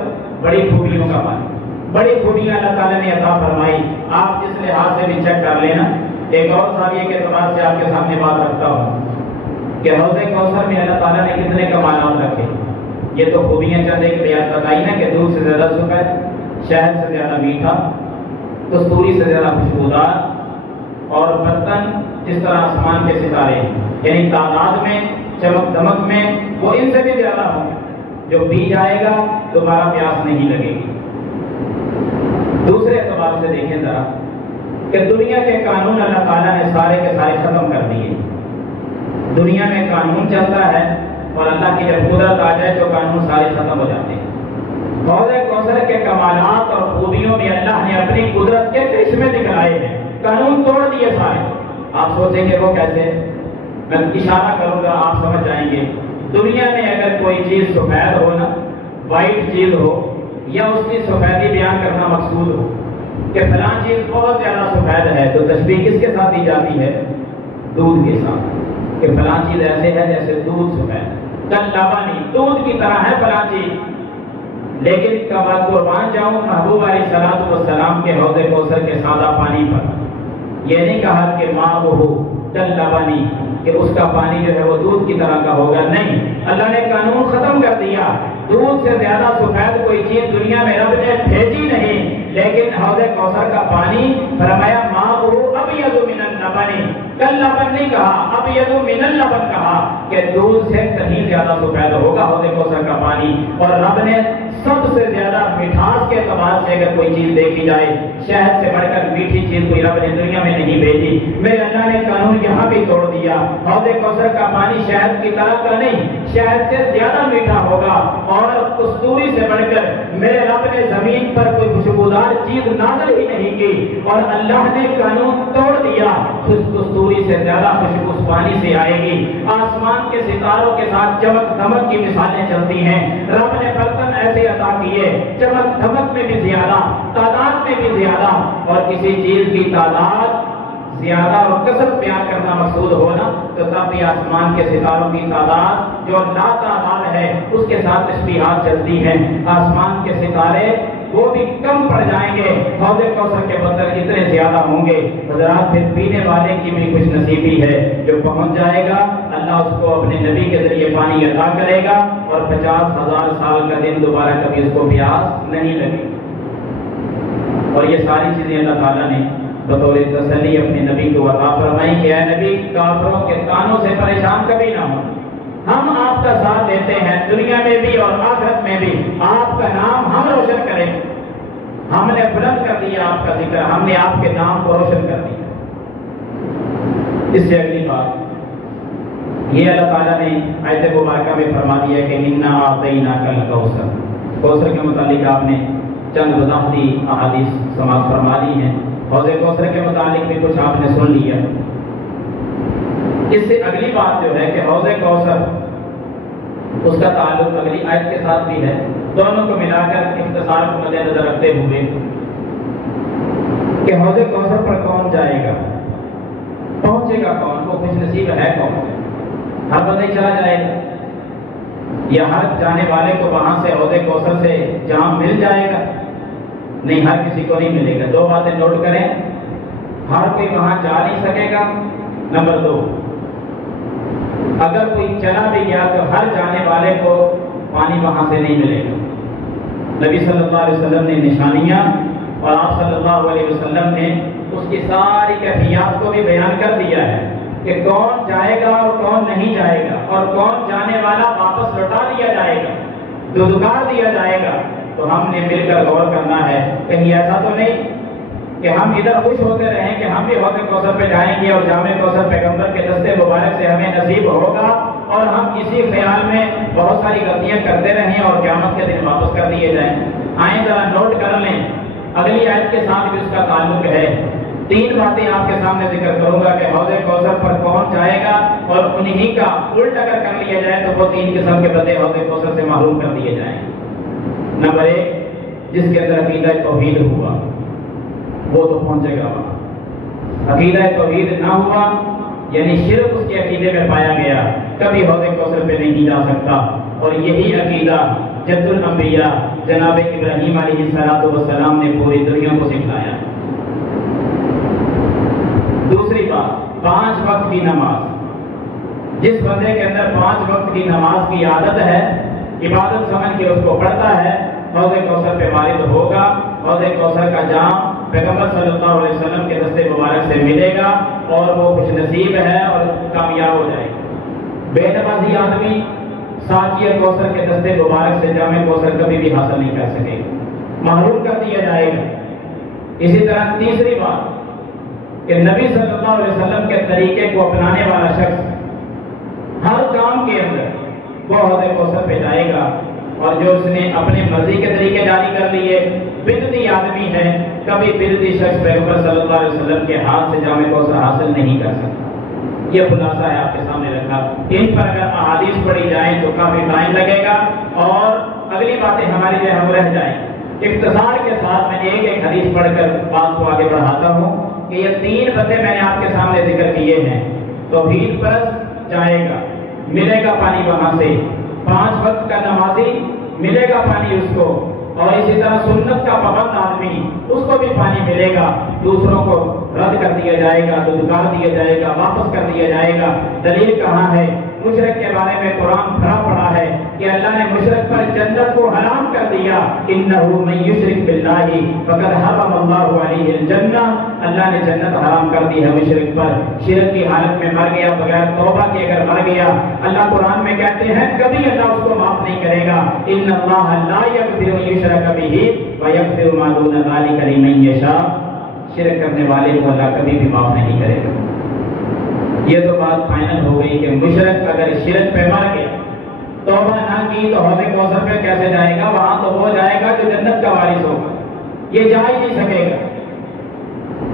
بڑی خوبیوں کا پانی، بڑی خوبیاں اللہ تعالیٰ نے عطا فرمائی۔ آپ جس لحاظ سے بھی چیک کر لینا۔ ایک اور زاویے کے اعتبار سے آپ کے سامنے بات رکھتا ہوں کہ حوض کوثر میں اللہ تعالیٰ نے کتنے کمالات رکھے۔ یہ تو خوبیاں چند ایک بیان بتائی نا کہ دودھ سے زیادہ سفید، شہد سے زیادہ میٹھا، کستوری سے زیادہ خوشبودار، اور برتن جس طرح آسمان کے ستارے ہیں، یعنی تعداد میں، چمک دمک میں وہ ان سے بھی زیادہ ہوں گے۔ جو پی جائے گا دوبارہ پیاس نہیں لگے گی۔ دوسرے اعتبار سے دیکھیں ذرا کہ دنیا کے قانون اللہ تعالیٰ نے سارے کے سارے ختم کر دیے۔ دنیا میں قانون چلتا ہے اور اللہ کی جب قدرت آ جائے تو قانون سارے ختم ہو جاتے ہیں۔ حوض کوثر کے کمالات اور خوبیوں میں اللہ نے اپنی قدرت کے کرشمے دکھائے ہیں، قانون توڑ دیے سارے۔ آپ سوچیں گے وہ کیسے؟ میں اشارہ کروں گا، آپ سمجھ جائیں گے۔ دنیا میں اگر کوئی چیز سفید ہو نا، وائٹ چیز ہو، یا اس کی سفیدی بیان کرنا مقصود ہو کہ فلاں چیز بہت زیادہ سفید ہے، تو تشبیہ کس کے ساتھ دی جاتی ہے؟ دودھ کے ساتھ، کہ فلاں چیز ایسے ہے جیسے دودھ سفید، کل لبنی، دودھ کی طرح ہے فلاں چیز۔ لیکن کب قربان جاؤں محبوب علیہ الصلوۃ والسلام کے حوض کوثر کے سادہ پانی پر، یہ نہیں کہا کہ ماں وہ ہو کل لبنی، کہ اس کا پانی جو ہے وہ دودھ کی طرح کا ہوگا، نہیں، اللہ نے قانون ختم کر دیا۔ دودھ سے زیادہ سفید کوئی چیز دنیا میں رب نے بھیجی نہیں، لیکن حوض کوثر کا پانی فرمایا ماء ابیض من اللبن، کل لبن نہیں کہا، ابیض من اللبن کہا کہ دودھ سے کہیں زیادہ سفید ہوگا حوض کوثر کا پانی۔ اور رب نے سب سے زیادہ مٹھاس کے اعتبار سے اگر کوئی چیز دیکھی جائے، شہد سے بڑھ کر میٹھی چیز کوئی رب نے دنیا میں نہیں بھیجی۔ میرے اللہ نے قانون یہاں بھی توڑ دیا، حوض کوثر کا پانی شہد کی طرح کا نہیں، شہد سے زیادہ میٹھا ہوگا، اور کستوری سے بڑھ کر میرے رب نے زمین پر کوئی خوشبودار چیز نازل ہی نہیں کی، اور اللہ نے قانون توڑ دیا، کستوری سے زیادہ خوشبو اس پانی سے آئے گی۔ آسمان کے ستاروں کے ساتھ چمک دمک کی مثالیں چلتی ہیں۔ رب نے برتن ایسے عطا کیے، چمک دمک میں بھی زیادہ، تعداد میں بھی زیادہ، اور کسی چیز کی تعداد زیادہ اور کثرت بیان کرنا مقصود ہو نا، تو تب بھی آسمان کے ستاروں کی تعداد جو لا تعداد ہے اس کے ساتھ تشبیہات چلتی ہیں۔ آسمان کے ستارے وہ بھی کم پڑ جائیں گے، حوض کوثر کے بدل اتنے زیادہ ہوں گے۔ حضرات پھر پینے والے کی بھی خوش نصیبی ہے، جو پہنچ جائے گا اللہ اس کو اپنے نبی کے ذریعے پانی عطا کرے گا، اور 50,000 سال کا دن دوبارہ کبھی اس کو پیاس نہیں لگے گی۔ اور یہ ساری چیزیں اللہ تعالیٰ نے بطور تسلی اپنے نبی کو عطا فرمائی کہ اے نبی، کافروں کے تانوں سے پریشان کبھی نہ ہو، ہم آپ کا ساتھ دیتے ہیں دنیا میں بھی اور آخرت میں بھی، آپ کا نام ہم روشن کریں، ہم نے بلند کر دیا آپ کا ذکر، ہم نے آپ کے نام کو روشن کر دیا۔ اس سے اگلی بات یہ اللہ تعالیٰ نے آیت مبارکہ میں فرما دیا کہ انا اعطیناک الکوثر۔ کوثر کے متعلق آپ نے چند وضاحتی احادیث سماعت فرما لی ہیں، حوض کوثر کے متعلق بھی کچھ آپ نے سن لیا۔ اس سے اگلی بات جو ہے کہ حوض کوثر، اس کا تعلق اگلی آیت کے ساتھ بھی ہے، دونوں کو ملا کر اختصار کو مد نظر رکھتے ہوئے کہ حوض کوثر پر کون جائے گا، پہنچے گا کون، وہ خوش نصیب ہے کون؟ ہر بندہ چلا جائے گا یا ہر جانے والے کو وہاں سے حوض کوثر سے جہاں مل جائے گا؟ نہیں، ہر کسی کو نہیں ملے گا۔ دو باتیں نوٹ کریں، ہر کوئی وہاں جا نہیں سکے گا، نمبر دو اگر کوئی چلا بھی گیا تو ہر جانے والے کو پانی وہاں سے نہیں ملے گا۔ نبی صلی اللہ علیہ وسلم نے نشانیاں اور آپ صلی اللہ علیہ وسلم نے اس کی ساری کیفیات کو بھی بیان کر دیا ہے کہ کون جائے گا اور کون نہیں جائے گا، اور کون جانے والا واپس لوٹا دیا جائے گا، دودکار دیا جائے گا۔ تو ہم نے مل کر غور کرنا ہے، کہیں ایسا تو نہیں کہ ہم ادھر خوش ہوتے رہیں کہ ہم بھی حوض کوثر پہ جائیں گے اور جامع کوثر پیغمبر کے دستے مبارک سے ہمیں نصیب ہوگا، اور ہم اسی خیال میں بہت ساری غلطیاں کرتے رہیں اور قیامت کے دن واپس کر دیے جائیں۔ آئیں ذرا نوٹ کر لیں، اگلی آیت کے ساتھ بھی اس کا تعلق ہے۔ تین باتیں آپ کے سامنے ذکر کروں گا کہ حوض کوثر پر کون جائے گا، اور انہی کا الٹ اگر کر لیا جائے تو وہ تین قسم کے بندے حوض کوثر سے محروم کر دیے جائیں۔ نمبر ایک، جس کے اندر عقیدہ توحید ہوا وہ تو پہنچے گا وہاں۔ عقیدہ توحید نہ ہوا یعنی شرک اس کے عقیدے میں پایا گیا، کبھی حوض کوثر پہ نہیں جا سکتا۔ اور یہی عقیدہ جد الانبیاء جناب ابراہیم علیہ السلام نے پوری دنیا کو سکھلایا۔ دوسری بات، 5 وقت کی نماز، جس بندے کے اندر 5 وقت کی نماز کی عادت ہے، عبادت سمجھ کے اس کو پڑھتا ہے، حوض کوثر پہ وارد ہوگا، حوض کوثر کا جام پیغمبر صلی اللہ علیہ وسلم کے دستے مبارک سے ملے گا اور وہ خوش نصیب ہے اور کامیاب ہو جائے گا۔ بے نمازی آدمی ساقی کوثر کے دستے مبارک سے جام کوثر کبھی بھی حاصل نہیں کر سکے گا، محروم کر دیا جائے گا۔ اسی طرح تیسری بات کہ نبی صلی اللہ علیہ وسلم کے طریقے کو اپنانے والا شخص ہر کام کے اندر وہ حوض کوثر پہ جائے گا، اور جو اس نے اپنے مرضی کے طریقے جاری کر لیے، بدعتی آدمی ہے، کبھی بدعتی شخص پیغمبر صلی اللہ علیہ وسلم کے ہاتھ سے جام کوثر حاصل نہیں کر سکتا۔ یہ خلاصہ ہے آپ کے سامنے رکھا۔ ان پر اگر احادیث پڑھی جائیں تو کافی ٹائم لگے گا اور اگلی باتیں ہماری جو ہم رہ جائیں۔ اختصار کے ساتھ میں ایک ایک حدیث پڑھ کر بات کو آگے بڑھاتا ہوں کہ یہ 3 باتیں میں نے آپ کے سامنے ذکر کیے ہیں۔ توحید پرست جائے گا، ملے گا پانی وہاں سے، 5 وقت کا نمازی ملے گا پانی اس کو، اور اسی طرح سنت کا پابند آدمی اس کو بھی پانی ملے گا، دوسروں کو رد کر دیا جائے گا، دھتکار دیا جائے گا، واپس کر دیا جائے گا۔ دلیل کہاں ہے؟ مشرک کے بارے میں قرآن بھرا پڑا ہے کہ اللہ نے مشرک پر جنت کو حرام کر دیا، انہ من یشرک باللہ فقد حرم اللہ علیہ الجنہ، اللہ نے جنت حرام کر دی ہے مشرک پر۔ شرک کی حالت میں مر گیا، بغیر توبہ کے اگر مر گیا، اللہ قرآن میں کہتے ہیں کبھی اللہ اس کو معاف نہیں کرے گا۔ ان اللہ لا یغفر ان یشرک بہ ویغفر ما دون ذلک لمن یشاء، شرک کرنے والے کو اللہ کبھی بھی معاف نہیں کرے گا۔ یہ تو بات فائنل ہو گئی کہ مشرک اگر شرک پہ مر گیا، توبہ نہ کی تو حوض کوثر پہ کیسے جائے گا؟ وہاں تو وہ جائے گا جو جنت کا وارث ہوگا، یہ جا ہی نہیں سکے گا۔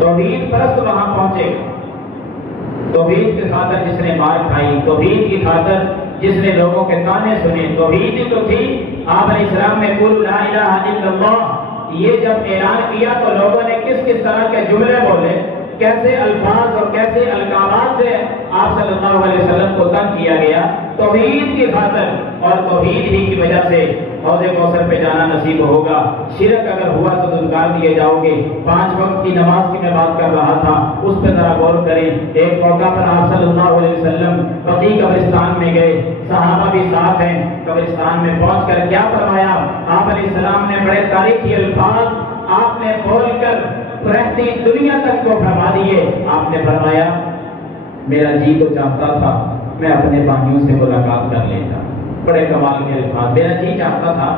توحید پرست وہاں پہنچے گا، توحید کی خاطر جس نے مار کھائی، توحید کی خاطر جس نے لوگوں کے تانے سنے، توحید ہی تو تھی۔ آپ علیہ السلام نے قل لا الہ الا اللہ یہ جب اعلان کیا تو لوگوں نے کس کس طرح کے جملے بولے، کیسے الفاظ اور کیسے القابات سے آپ صلی اللہ علیہ وسلم کو تنگ کیا گیا۔ توحید کی خاطر اور توحید ہی کی وجہ سے حوض کوثر پہ جانا نصیب ہوگا۔ شرک اگر ہوا تو دھتکار دیے جاؤ گے۔ 5 وقت کی نماز کی میں بات کر رہا تھا، اس پہ ذرا غور کریں۔ ایک موقع پر آپ صلی اللہ علیہ وسلم بقیع قبرستان میں گئے، صحابہ بھی ساتھ ہیں۔ قبرستان میں پہنچ کر کیا فرمایا؟ آپ علیہ السلام نے بڑے تاریخی الفاظ آپ نے بول کر رہتی دنیا تک کو فرما دیے۔ آپ نے فرمایا میرا جی تو چاہتا تھا میں اپنے بھائیوں سے ملاقات کر لیتا، بڑے کمال کے الفاظ، میرا جی چاہتا تھا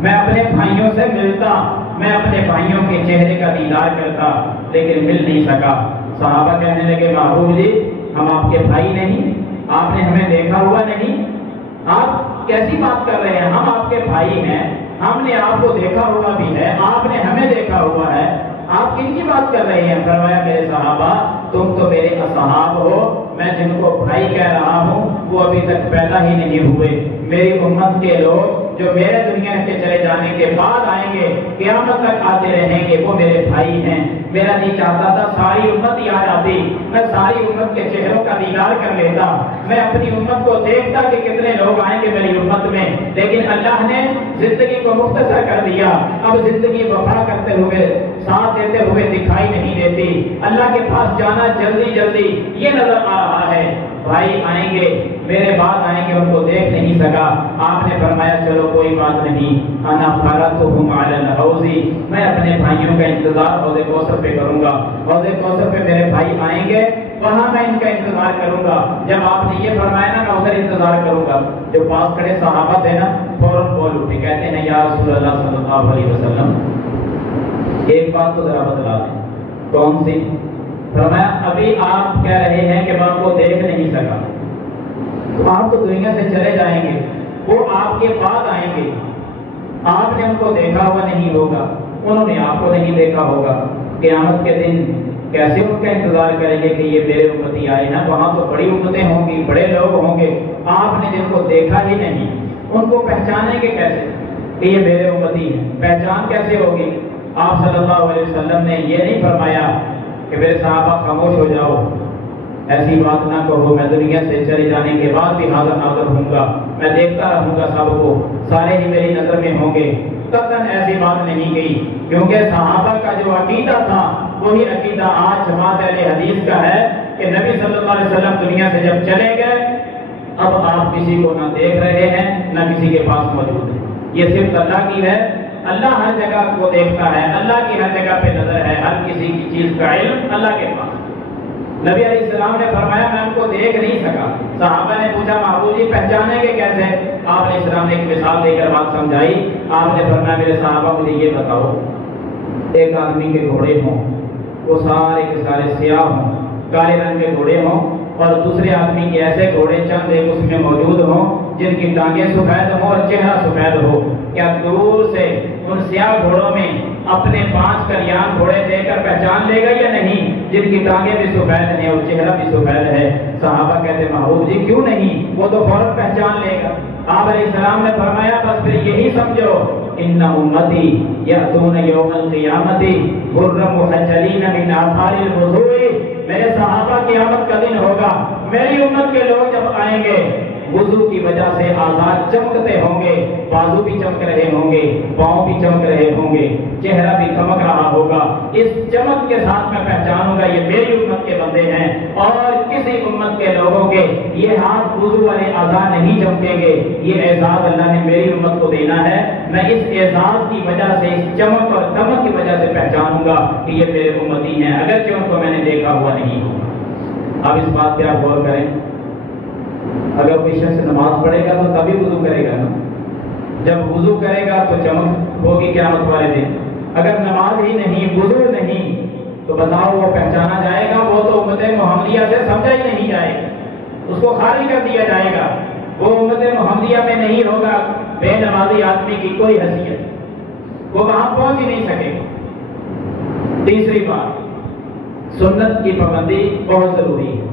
میں اپنے بھائیوں سے ملتا، میں اپنے بھائیوں کے چہرے کا دیدار کرتا، لیکن مل نہیں سکا۔ صحابہ کہنے لگے محبوب جی ہم آپ کے بھائی نہیں؟ آپ نے ہمیں دیکھا ہوا نہیں؟ آپ کیسی بات کر رہے ہیں؟ ہم آپ کے بھائی ہیں، ہم نے آپ کو دیکھا ہوا بھی ہے، آپ نے ہمیں دیکھا ہوا ہے، آپ کن کی بات کر رہے ہیں؟ فرمایا میرے صحابہ تم تو میرے اصحاب ہو، میں جن کو بھائی کہہ رہا ہوں وہ ابھی تک پیدا ہی نہیں ہوئے۔ میری امت کے لوگ جو میرے دنیا کے چلے جانے کے بعد آئیں گے، قیامت تک آتے رہیں گے، وہ میرے بھائی ہیں۔ میرا جی چاہتا تھا ساری امت ہی آ جاتی، میں ساری امت کے چہروں کا دیدار کر لیتا، میں اپنی امت کو دیکھتا کہ کتنے لوگ آئیں گے میری امت میں، لیکن اللہ نے زندگی کو مختصر کر دیا۔ اب زندگی وفا کرتے ہوئے، ساتھ دیتے ہوئے دکھائی نہیں دیتی۔ اللہ کے پاس جانا جلدی جلدی یہ نظر آ رہا ہے۔ بھائی آئیں گے، میرے بعد آئیں گے، ان کو دیکھ نہیں سکا۔ آپ نے فرمایا چلو کوئی بات نہیں، انا فارغتهم علی الحوض، میں اپنے بھائیوں کا انتظار حوض کوثر پہ کروں گا۔ حوض کوثر پہ میرے بھائی آئیں گے، وہاں میں ان کا انتظار کروں گا۔ جب آپ نے یہ فرمایا نا میں ادھر انتظار کروں گا، جو پاس کھڑے صحابہ تھے نا فوراً بول اٹھے، کہتے ہیں یا رسول اللہ صلی اللہ علیہ وسلم ایک بات تو ذرا بتلا دیں۔ کون سی؟ فرمایا ابھی آپ کہہ رہے ہیں کہ میں ان کو دیکھ نہیں سکا، تو آپ تو دنیا سے چلے جائیں گے، وہ آپ کے بعد آئیں گے، آپ نے ان کو دیکھا ہوا نہیں ہوگا، انہوں نے آپ کو نہیں دیکھا ہوگا۔ قیامت کے دن کیسے ان کا انتظار کریں گے کہ یہ میرے امتی آئے نا؟ وہاں تو بڑی امتیں ہوں گی، بڑے لوگ ہوں گے، آپ نے جن کو دیکھا ہی نہیں ان کو پہچانیں گے کیسے کہ یہ میرے امتی ہیں؟ پہچان کیسے ہوگی؟ آپ صلی اللہ علیہ وسلم نے یہ نہیں فرمایا کہ میرے صحابہ خاموش ہو جاؤ، ایسی بات نہ کہو، میں دنیا سے چلے جانے کے بعد بھی حاضر ناظر ہوں گا، میں دیکھتا رہوں گا سب کو، سارے ہی میری نظر میں ہوں گے۔ قطعاً ایسی بات نہیں گئی، کیونکہ صحابہ کا جو عقیدہ تھا وہی عقیدہ آج جماعت اہل حدیث کا ہے کہ نبی صلی اللہ علیہ وسلم دنیا سے جب چلے گئے اب آپ کسی کو نہ دیکھ رہے ہیں نہ کسی کے پاس موجود ہے، یہ صرف اللہ کی ہے اللہ ہر جگہ کو دیکھتا ہے، اللہ کی ہر جگہ پہ نظر ہے، ہر کسی کی چیز کا علم اللہ کے پاس۔ نبی علیہ السلام نے فرمایا میں ان کو دیکھ نہیں سکا۔ صحابہ نے پوچھا محبوب جی پہچانیں گے کیسے؟ آپ علیہ السلام نے ایک مثال دے کر بات سمجھائی۔ آپ نے فرمایا میرے صحابہ مجھے یہ بتاؤ، ایک آدمی کے گھوڑے ہوں، وہ سارے کے سارے سیاہ ہوں، کالے رنگ کے گھوڑے ہوں، اور دوسرے آدمی کے ایسے گھوڑے چند ایک اس میں موجود ہوں جن کی ٹانگیں سفید ہوں اور چہرہ سفید ہو، کیا دور سے ان سیاہ گھوڑوں میں اپنے 5 کلیان گھوڑے دے کر پہچان لے گا یا نہیں جن کی ٹانگیں بھی سفید ہیں اور چہرہ بھی سفید ہے؟ صحابہ کہتے محبوب جی کیوں نہیں، وہ تو فوراً پہچان لے گا۔ آپ علیہ السلام نے فرمایا بس پھر یہی سمجھو ان امتی یاتون یوم القیامت غرا محجلین من آثار الوضوء، میرے صحابہ قیامت کا دن ہوگا، میری امت کے لوگ جب آئیں گے وضو کی وجہ سے آزاد چمکتے ہوں گے، بازو بھی چمک رہے ہوں گے، پاؤں بھی چمک رہے ہوں گے، چہرہ بھی چمک رہا ہوگا، اس چمک کے ساتھ میں پہچانوں گا یہ میری امت کے بندے ہیں۔ اور کسی امت کے لوگوں کے یہ ہاتھ وضو والے اعضاء نہیں چمکیں گے، یہ اعزاز اللہ نے میری امت کو دینا ہے، میں اس اعزاز کی وجہ سے، اس چمک اور دمک کی وجہ سے پہچانوں گا کہ یہ میرے امتی ہیں، اگرچہ ان کو میں نے دیکھا ہوا نہیں ہوگا۔ اب اس بات پہ آپ غور کریں، اگر کوئی شخص نماز پڑھے گا تو تبھی وضو کرے گا نا، جب وضو کرے گا تو چمک ہوگی قیامت والے دن۔ اگر نماز ہی نہیں، وضو نہیں، تو بتاؤ وہ پہچانا جائے گا؟ وہ تو امت محمدیہ سے سمجھا ہی نہیں جائے گا، اس کو خالی کر دیا جائے گا، وہ امت محمدیہ میں نہیں ہوگا، بے نمازی آدمی کی کوئی حیثیت، وہ وہاں پہنچ ہی نہیں سکے گا۔ تیسری بات، سنت کی پابندی بہت ضروری ہے۔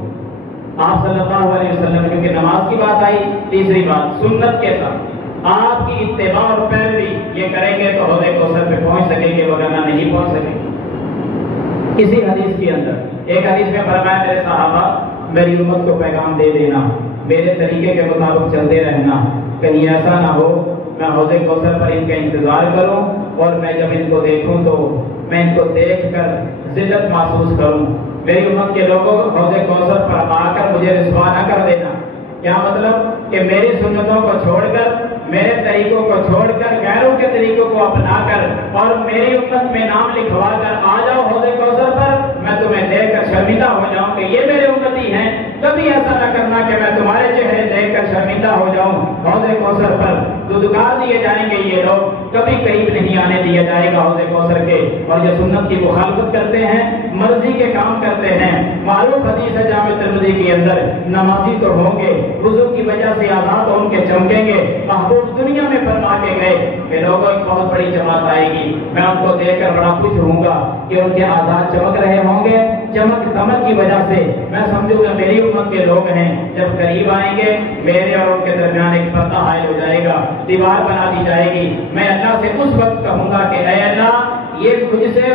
آپ صلی اللہ علیہ وسلم کیونکہ نماز کی بات آئی، تیسری بات سنت کے ساتھ آپ کی اتباع اور پیروی یہ کریں گے تو حوض کوثر پہ پہنچ سکیں گے، وگرنہ نہیں پہنچ سکیں گے۔ اسی حدیث کے اندر ایک حدیث میں فرمایا میرے صحابہ میری امت کو پیغام دے دینا، میرے طریقے کے مطابق چلتے رہنا، کہیں ایسا نہ ہو میں حوض کوثر پر ان کا انتظار کروں اور میں جب ان کو دیکھوں تو میں ان کو دیکھ کر ذلت محسوس کروں۔ میری امت کے لوگوں کو حوض کوثر پر آ کر مجھے رسوا نہ کر دینا۔ کیا مطلب کہ میری سنتوں کو چھوڑ کر، میرے طریقوں کو چھوڑ کر غیروں کے طریقوں کو اپنا کر اور میری امت میں نام لکھوا کر آ جاؤ حوض کوثر پر، میں تمہیں دیکھ کر شرمندہ ہو جاؤں کہ یہ میرے امتی ہیں۔ کبھی ایسا نہ کرنا کہ میں تمہارے چہرے دیکھ کر شرمندہ ہو جاؤں۔ حوض کوثر پر دودگار دیے جائیں گے یہ لوگ، کبھی قریب نہیں آنے دیا جائے گا حوض کوثر کے، اور یہ سنت کی مخالفت کرتے ہیں، مرضی کے کام کرتے ہیں۔ معروف حدیث ہے جامع ترمذی کے اندر، نمازی تو ہوں گے، وضو کی وجہ سے آزاد ان کے چمکیں گے۔ محبوب دنیا میں فرما کے گئے کہ لوگوں ایک بہت بڑی جماعت آئے گی، میں ان کو دیکھ کر بڑا خوش ہوں گا کہ ان کے آزاد چمک رہے ہوں گے، چمک دمک کی وجہ سے میں سمجھوں گا میری امت کے لوگ ہیں۔ جب قریب آئیں گے میرے اور ان کے درمیان ایک پردہ حائل ہو جائے گا، دیوار بنا دی جائے گی۔ میں اللہ سے اس وقت کہوں گا کہ اے اللہ یہ مجھ سے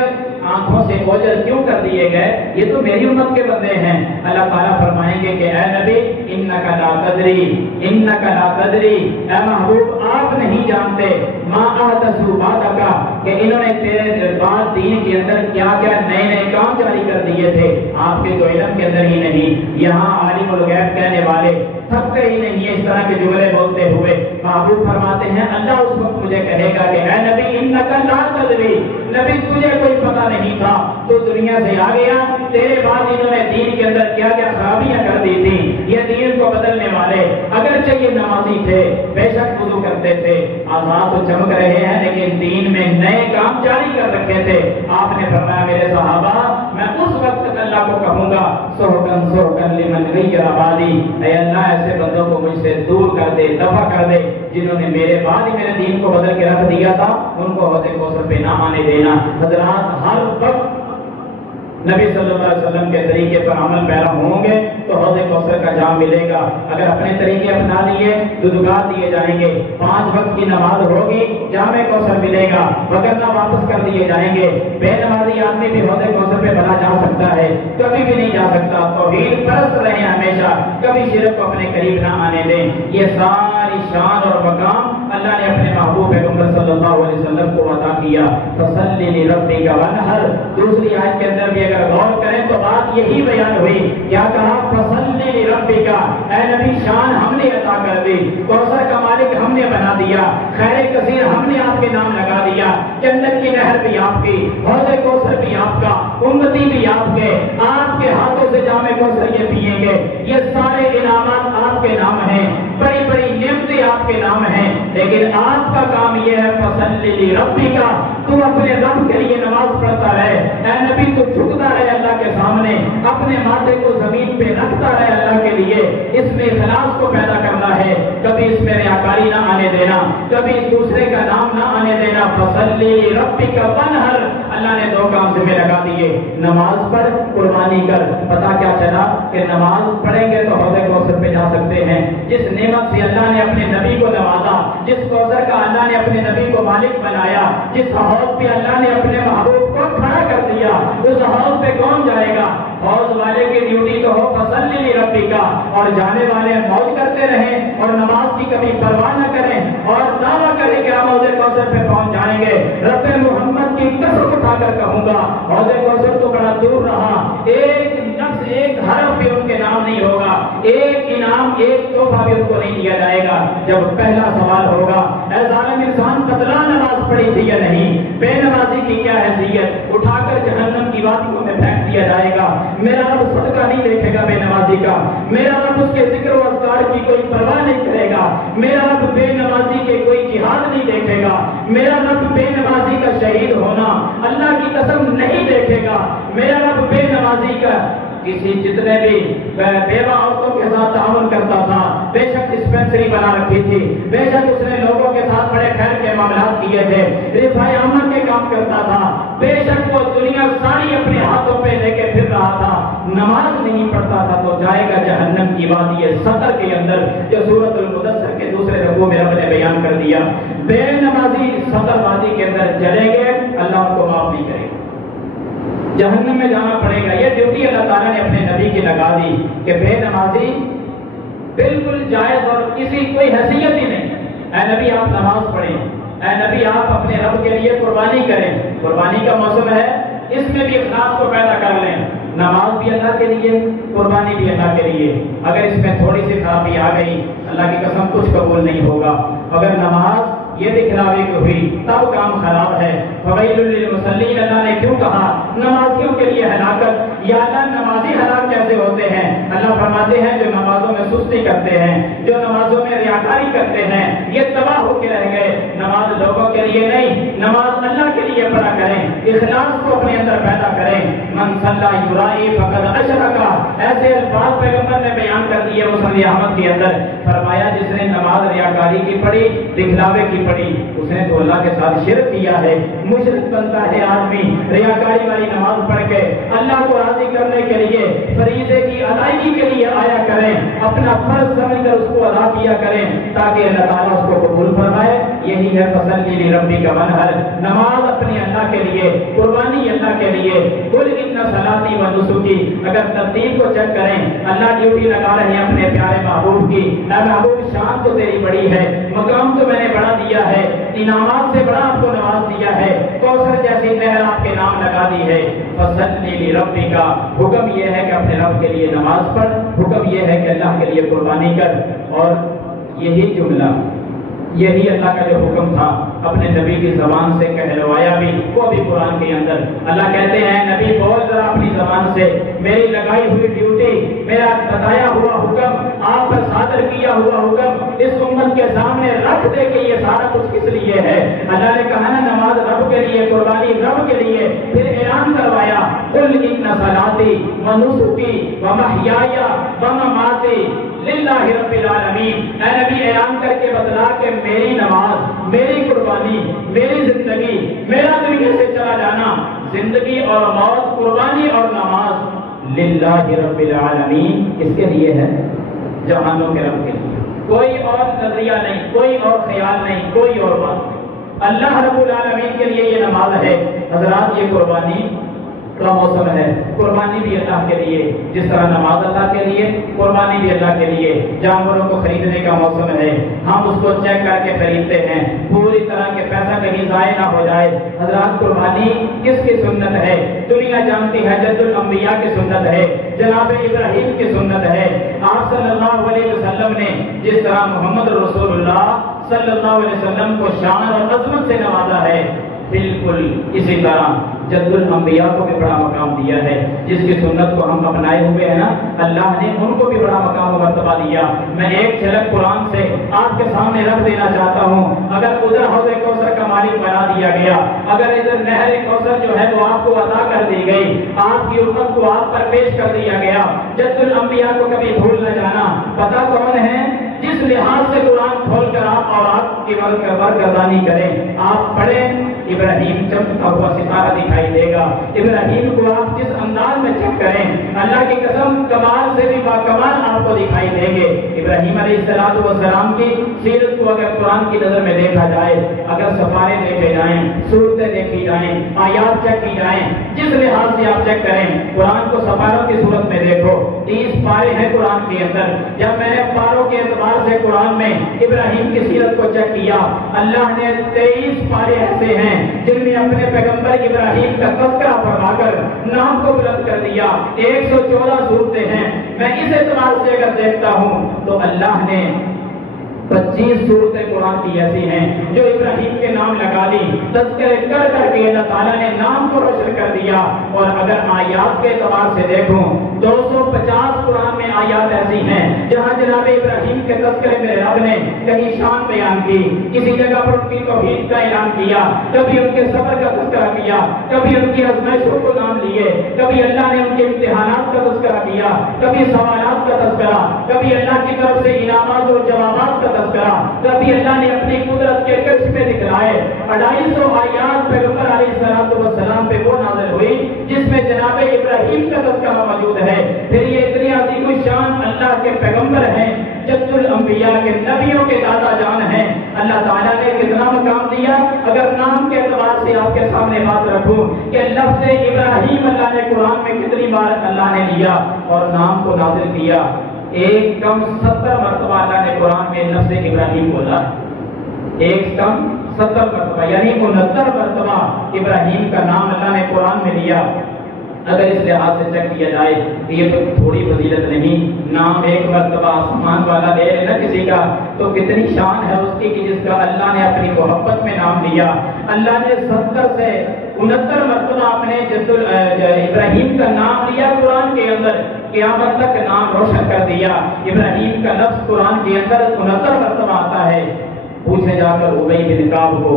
آنکھوں سے اوجھل کیوں کر دیے گئے، یہ تو میری امت کے بندے ہیں۔ اللہ تعالیٰ فرمائیں گے کہ اے نبی انک لا تدری، انک لا تدری، اے محبوب آپ نہیں جانتے ما احدثوا بعدک کہ انہوں نے تیرے بعد دین کے اندر کیا کیا نئے نئے کام جاری کر دیے تھے، آپ کے تو علم کے اندر ہی نہیں۔ یہاں عالم الغیب کہنے والے تھکتے ہی نہیں ہے اس طرح کے جملے بولتے ہوئے۔ محبوب فرماتے ہیں اللہ اس وقت مجھے کہے گا کہ اے نبی انک لا تدری، نبی تجھے کوئی پتہ نہیں تھا، تو دنیا سے آ گیا، تیرے بعد انہوں نے دین کے اندر کیا کیا خرابیاں کر دی تھی، یہ دین کو بدلنے والے۔ اگرچہ یہ نمازی تھے، بے شک وضو کرتے تھے، آزاد تو چمک رہے ہیں، لیکن دین میں نئے کام جاری کر رکھے تھے۔ آپ نے فرمایا میرے صحابہ میں اس وقت اللہ کو کہوں گا سوکن سوکن لمن غیر آبادی، اے اللہ ایسے بندوں کو مجھ سے دور کر دے، دفع کر دے، جنہوں نے میرے بعد ہی میرے دین کو بدل کے رکھ دیا تھا، ان کو حوض کوثر پہ نہ آنے دینا۔ حضرات ہر وقت نبی صلی اللہ علیہ وسلم کے طریقے پر عمل پیرا ہوں گے تو حوض کوثر کا جام ملے گا۔ اگر اپنے طریقے اپنا لیے دودگار دیے جائیں گے، 5 وقت کی نماز ہوگی، جام کوثر ملے گا، وگرنہ واپس کر دیے جائیں گے۔ بے نمازی آدمی بھی حوض کوثر پہ بنا جا سکتا ہے، کبھی بھی نہیں جا سکتا۔ توحید پرست رہیں ہمیشہ، کبھی شرک کو اپنے قریب نہ آنے دیں۔ یہ ساری شان اور مقام اللہ نے اپنے محبوب پیغمبر صلی اللہ علیہ وسلم کو عطا کیا۔ فصلی لربک وانحر، دوسری آیت کے اندر بھی اگر غور کریں تو بات یہی بیان ہوئی، کیا کہا فصلی لربک، اے نبی شان ہم نے عطا کر دی، کوثر کا مالک ہم نے نے بنا دیا، خیر کثیر ہم نے آپ کے نام لگا دیا، جنت کی نہر بھی آپ کی، حوض کوثر بھی آپ کا، امتی بھی آپ کے ہاتھوں سے جام کوثر یہ پیئیں گے، یہ سارے انعامات آپ کے نام ہیں، بڑی بڑی نعمتیں آپ کے نام ہیں، لیکن آپ کا کام یہ ہے فصلی لربک، تو اپنے رب کے لیے نماز پڑھتا رہے، اے نبی تو جھکتا رہے اللہ کے سامنے، اپنے ماتھے کو زمین پہ رکھتا رہے اللہ کے لیے، اس میں اخلاص کو پیدا کرنا ہے، کبھی اس میں ریاکاری نہ آنے دینا، کبھی اس دوسرے کا نام نہ آنے دینا، فصلی لربک وانحر، اللہ نے دو کام ذمہ لگا دیے، نماز پڑھ قربانی کر۔ پتا کیا چلا کہ نماز پڑھیں گے تو حوض کوثر پہ جا سکتے ہیں، جس نعمت سے اللہ نے اپنے نبی کو نوازا، جس کوثر کا اللہ نے اپنے نبی کو مالک بنایا، جس حوض پہ اللہ نے اپنے محبوب کو کھڑا کر دیا، اس حوض پہ کون جائے گا؟ حوض والے کی ڈیوٹی تو ہو فصلی لربک، اور جانے والے موج کرتے رہیں اور نماز کی کبھی پرواہ نہ کریں اور دعویٰ کریں کہ ہم حوض کوثر پہ پہنچ جائیں گے۔ رب محمد کی قسم اٹھا کر کہوں گا حوض کوثر تو بڑا دور رہا، ایک نفس ایک حرف بھی ان کے نام نہیں ہوگا، ایک انعام ایک تحفہ بھی ان کو نہیں دیا جائے گا۔ جب پہلا سوال ہوگا اے ظالم انسان پتلا نماز پڑھی تھی یا نہیں، بے نمازی کی کیا حیثیت، اٹھا کر جہنم کی وادیوں میں پھینک دیا جائے گا۔ میرا رب صدقہ نہیں دیکھے گا بے نمازی کا، میرا رب اس کے ذکر و اذکار کی کوئی پرواہ نہیں کرے گا، میرا رب بے نمازی کے کوئی جہاد نہیں دیکھے گا، میرا رب بے نمازی کا شہید ہونا اللہ کی قسم نہیں دیکھے گا، میرا رب بے نمازی کا کسی جتنے بھی بیوہ عورتوں کے ساتھ تعاون کرتا تھا، بے شک ڈسپینسری بنا رکھی تھی، بے شک اس نے لوگوں کے ساتھ بڑے خیر کے معاملات کیے تھے، رفاع عامہ کے کام کرتا تھا، بے شک وہ دنیا ساری اپنے ہاتھوں پہ لے کے پھر رہا تھا، نماز نہیں پڑھتا تھا تو جائے گا جہنم کی وادی سطر کے اندر، جو سورۃ المدثر کے دوسرے رکوع میں رب نے بیان کر دیا۔ بے نمازی سطر وادی کے اندر جلیں گے، اللہ ان کو معاف نہیں کرے گا، جہنم میں جانا پڑے گا۔ یہ ڈیوٹی اللہ تعالیٰ نے اپنے نبی کی لگا دی کہ بے نمازی بالکل جائز اور کسی کوئی حیثیت ہی نہیں۔ اے نبی آپ نماز پڑھیں، اے نبی آپ اپنے رب کے لیے قربانی کریں، قربانی کا موسم ہے، اس میں بھی اخلاص کو پیدا کر لیں، نماز بھی اللہ کے لیے، قربانی بھی اللہ کے لیے۔ اگر اس میں تھوڑی سی خرابی آ گئی اللہ کی قسم کچھ قبول نہیں ہوگا۔ اگر نماز یہ دکھلاوے کی ہوئی تب کام خراب ہے۔ فویل للمصلین، اللہ نے کیوں کہا نمازیوں کے لیے ہلاکت؟ یا اللہ نمازی ہلاک کیسے ہوتے ہیں؟ اللہ فرماتے ہیں جو نمازوں میں سستی کرتے ہیں، جو نمازوں میں ریاکاری کرتے ہیں، یہ تباہ ہو کے رہ گئے۔ نماز لوگوں کے لیے نہیں، نماز اللہ کے لیے پڑھا کریں، اخلاص کو اپنے اندر پیدا کریں۔ من صلی یرائی فقد اشرک، ایسے الفاظ پیغمبر نے بیان کر دیے مسند احمد کے اندر، فرمایا جس نے نماز ریاکاری کی پڑھی، دکھلاوے کی پڑھی، اس نے تو اللہ کے ساتھ شرک کیا ہے۔ مشرک بنتا ہے آدمی ریاکاری والی نماز پڑھ کے، اللہ کو راضی کرنے کے لیے فریضے کی ادائیگی کے لیے آیا کریں، اپنا فرض سمجھ کر اس کو ادا کیا کریں تاکہ اللہ تعالیٰ اس کو قبول فرمائے۔ یہی ہے فصلی لربک وانحر، نماز اپنے اللہ کے لیے، قربانی اللہ کے لیے۔ قل ان صلاتی و نسکی، اگر ترتیب کو چیک کریں اللہ ڈیوٹی لگا رہے ہیں اپنے پیارے محبوب کی، اے محبوب شان تو تیری بڑی ہے، مقام تو میں نے بڑا دیا ہے، انعامات سے بڑا آپ کو نواز دیا ہے، کوثر جیسی نہر آپ کے نام لگا دی ہے۔ فصلی لربک، حکم یہ ہے کہ اپنے رب کے لیے نماز پڑھ، حکم یہ ہے کہ اللہ کے لیے قربانی کر۔ اور یہی جملہ، یہی اللہ کا جو حکم تھا اپنے نبی کی زبان سے کہلوایا بھی، وہ بھی قرآن کے اندر۔ اللہ کہتے ہیں نبی بول ذرا اپنی زبان سے، میری لگائی ہوئی ڈیوٹی، میرا بتایا ہوا حکم، آپ پر صادر کیا ہوا حکم اس امت کے سامنے رکھ دے کہ یہ سارا کچھ کس لیے ہے۔ اللہ نے کہا نا نماز رب کے لیے، قربانی رب کے لیے، پھر اعلان کروایا قل ان صلاتی و نسکی و محیای و مماتی للہ رب العالمین۔ اے نبی اعلان کر کے بتلا کہ میری نماز، میری قربانی، میری زندگی، میرا دنیا سے چلا جانا، زندگی اور موت، قربانی اور نماز للہ رب العالمین، کس کے لیے ہے؟ جہانوں کے رب کے لیے۔ کوئی اور نظریہ نہیں، کوئی اور خیال نہیں، کوئی اور بات نہیں، اللہ رب العالمین کے لیے یہ نماز ہے۔ حضرات یہ قربانی کا موسم ہے، قربانی بھی اللہ کے لیے، جس طرح نماز اللہ کے لیے، قربانی بھی اللہ کے لیے۔ جانوروں کو خریدنے کا موسم ہے، ہم اس کو چیک کر کے خریدتے ہیں پوری طرح کے، پیسہ کہیں ضائع نہ ہو جائے۔ حضرات قربانی کس کی سنت ہے؟ دنیا جانتی ہے جد الانبیاء کی سنت ہے، جناب ابراہیم کی سنت ہے۔ آپ صلی اللہ علیہ وسلم نے جس طرح محمد رسول اللہ صلی اللہ علیہ وسلم کو شان اور عظمت سے نوازا ہے، بالکل اسی طرح جد الانبیاء کو بھی بڑا مقام دیا ہے۔ جس کی سنت کو ہم اپنائے ہوئے ہیں نا، اللہ نے ان کو بھی بڑا مقام و مرتبہ دیا۔ میں ایک جھلک قرآن سے آپ کے سامنے رکھ دینا چاہتا ہوں۔ اگر ادھر حوض کوثر کا مالک بنا دیا گیا، اگر ادھر نہر کوثر جو ہے وہ آپ کو عطا کر دی گئی، آپ کی امت کو آپ پر پیش کر دیا گیا، جد الانبیاء کو کبھی بھول نہ جانا۔ پتہ کون ہے؟ جس لحاظ سے قرآن کھول کر آپ اور آپ کی برگردانی کریں، آپ پڑھیں، ابراہیم چمکتا ہوا ستارہ دکھائی دے گا۔ ابراہیم کو آپ جس انداز میں چیک کریں، اللہ کی قسم کمال سے بھی باکمال آپ کو دکھائی دیں گے۔ ابراہیم علیہ السلام کی سیرت کو اگر قرآن کی نظر میں دیکھا جائے، اگر سفارے دیکھے جائیں، صورتیں دیکھی جائیں، آیات چیک کی جائیں، جس لحاظ سے آپ چیک کریں، قرآن کو سفاروں کی صورت میں دیکھو، 30 پارے ہیں قرآن کے اندر۔ جب میں نے پاروں کے اعتبار سے قرآن میں ابراہیم کی سیرت کو چیک کیا، اللہ نے 23 پارے ایسے ہیں جن میں اپنے پیغمبر ابراہیم کا تذکرہ فرما کر نام کو بلند کر دیا۔ 114 صورتیں ہیں۔ میں اس اعتبار سے اگر دیکھتا ہوں تو اللہ نے 25 صورتیں قرآن کی ایسی ہیں جو ابراہیم کے نام لگا دی، تذکرے کر کر کے اللہ تعالیٰ نے نام کو روشن کر دیا۔ اور اگر آیات کے اعتبار سے دیکھوں، 250 قرآن میں آیات ایسی ہیں جہاں جناب ابراہیم کے تذکرے میں رب نے کہیں شان بیان کی، کسی جگہ پر ان کی توحید کا اعلان کیا، کبھی ان کے صبر کا تذکرہ کیا، کبھی ان کی آزمائشوں کو نام لیے، کبھی اللہ نے ان کے امتحانات کا تذکرہ کیا، کبھی سوالات کا تذکرہ، کبھی اللہ کی طرف سے انعامات اور جوابات کا تذکرہ، کبھی اللہ نے اپنی قدرت کے کشف میں دکھلائے۔ 250 آیات پیغمبر علیہ السلام پہ وہ نازل ہوئی جس میں جناب ابراہیم کا تذکرہ موجود ہے۔ پھر یہ اتنی عظیم الشان اللہ کے پیغمبر ہیں، جد الانبیاء کے نبیوں کے دادا جان ہیں۔ اللہ تعالیٰ نے کتنا مقام دیا؟ اگر نام کے اعتبار سے آپ کے سامنے بات رکھوں کہ لفظ ابراہیم اللہ نے قرآن میں کتنی بار اللہ نے لیا اور نام کو نازل کیا؟ ایک کم 70 مرتبہ اللہ نے قرآن میں لفظ ابراہیم بولا، ایک کم 70 مرتبہ، یعنی 69 مرتبہ ابراہیم کا نام اللہ نے قرآن میں لیا۔ اگر اس لحاظ سے چیک کیا جائے کہ یہ تو تھوڑی فضیلت نہیں، نام ایک مرتبہ آسمان والا لے لینا کسی کا تو کتنی شان ہے اس کی کہ جس کا اللہ نے اپنی محبت میں نام لیا۔ اللہ نے 70 سے 69 مرتبہ اپنے ابراہیم کا نام لیا قرآن کے اندر، قیامت تک نام روشن کر دیا۔ ابراہیم کا لفظ قرآن کے اندر 69 مرتبہ آتا ہے۔ پوچھے جا کر ابی بن کعب کو،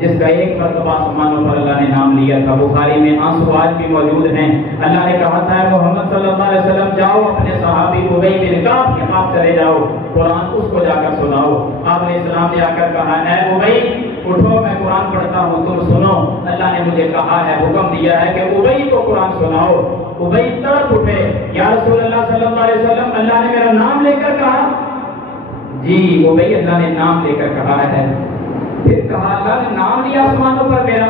جس کا ایک مرتبہ آسمانوں پر اللہ نے نام لیا تھا، بخاری میں آنسو آج بھی موجود ہیں۔ اللہ نے کہا تھا محمد صلی اللہ علیہ وسلم جاؤ اپنے صحابی ابی بن کعب کے پاس چلے جاؤ، قرآن اس کو جا کر سناؤ۔ آپ نے اسلام نے آ کر کہا اے ابی اٹھو، میں قرآن پڑھتا ہوں تم سنو۔ اللہ نے مجھے کہا ہے، حکم دیا ہے کہ ابی کو قرآن سناؤ۔ ابی تڑپ اٹھے، یا رسول اللہ صلی اللہ علیہ وسلم اللہ نے میرا نام لے کر کہا؟ جی ابی اللہ نے نام لے کر کہا ہے۔ پھر کہا اللہ نے نام لیا آسمانوں پر میرا؟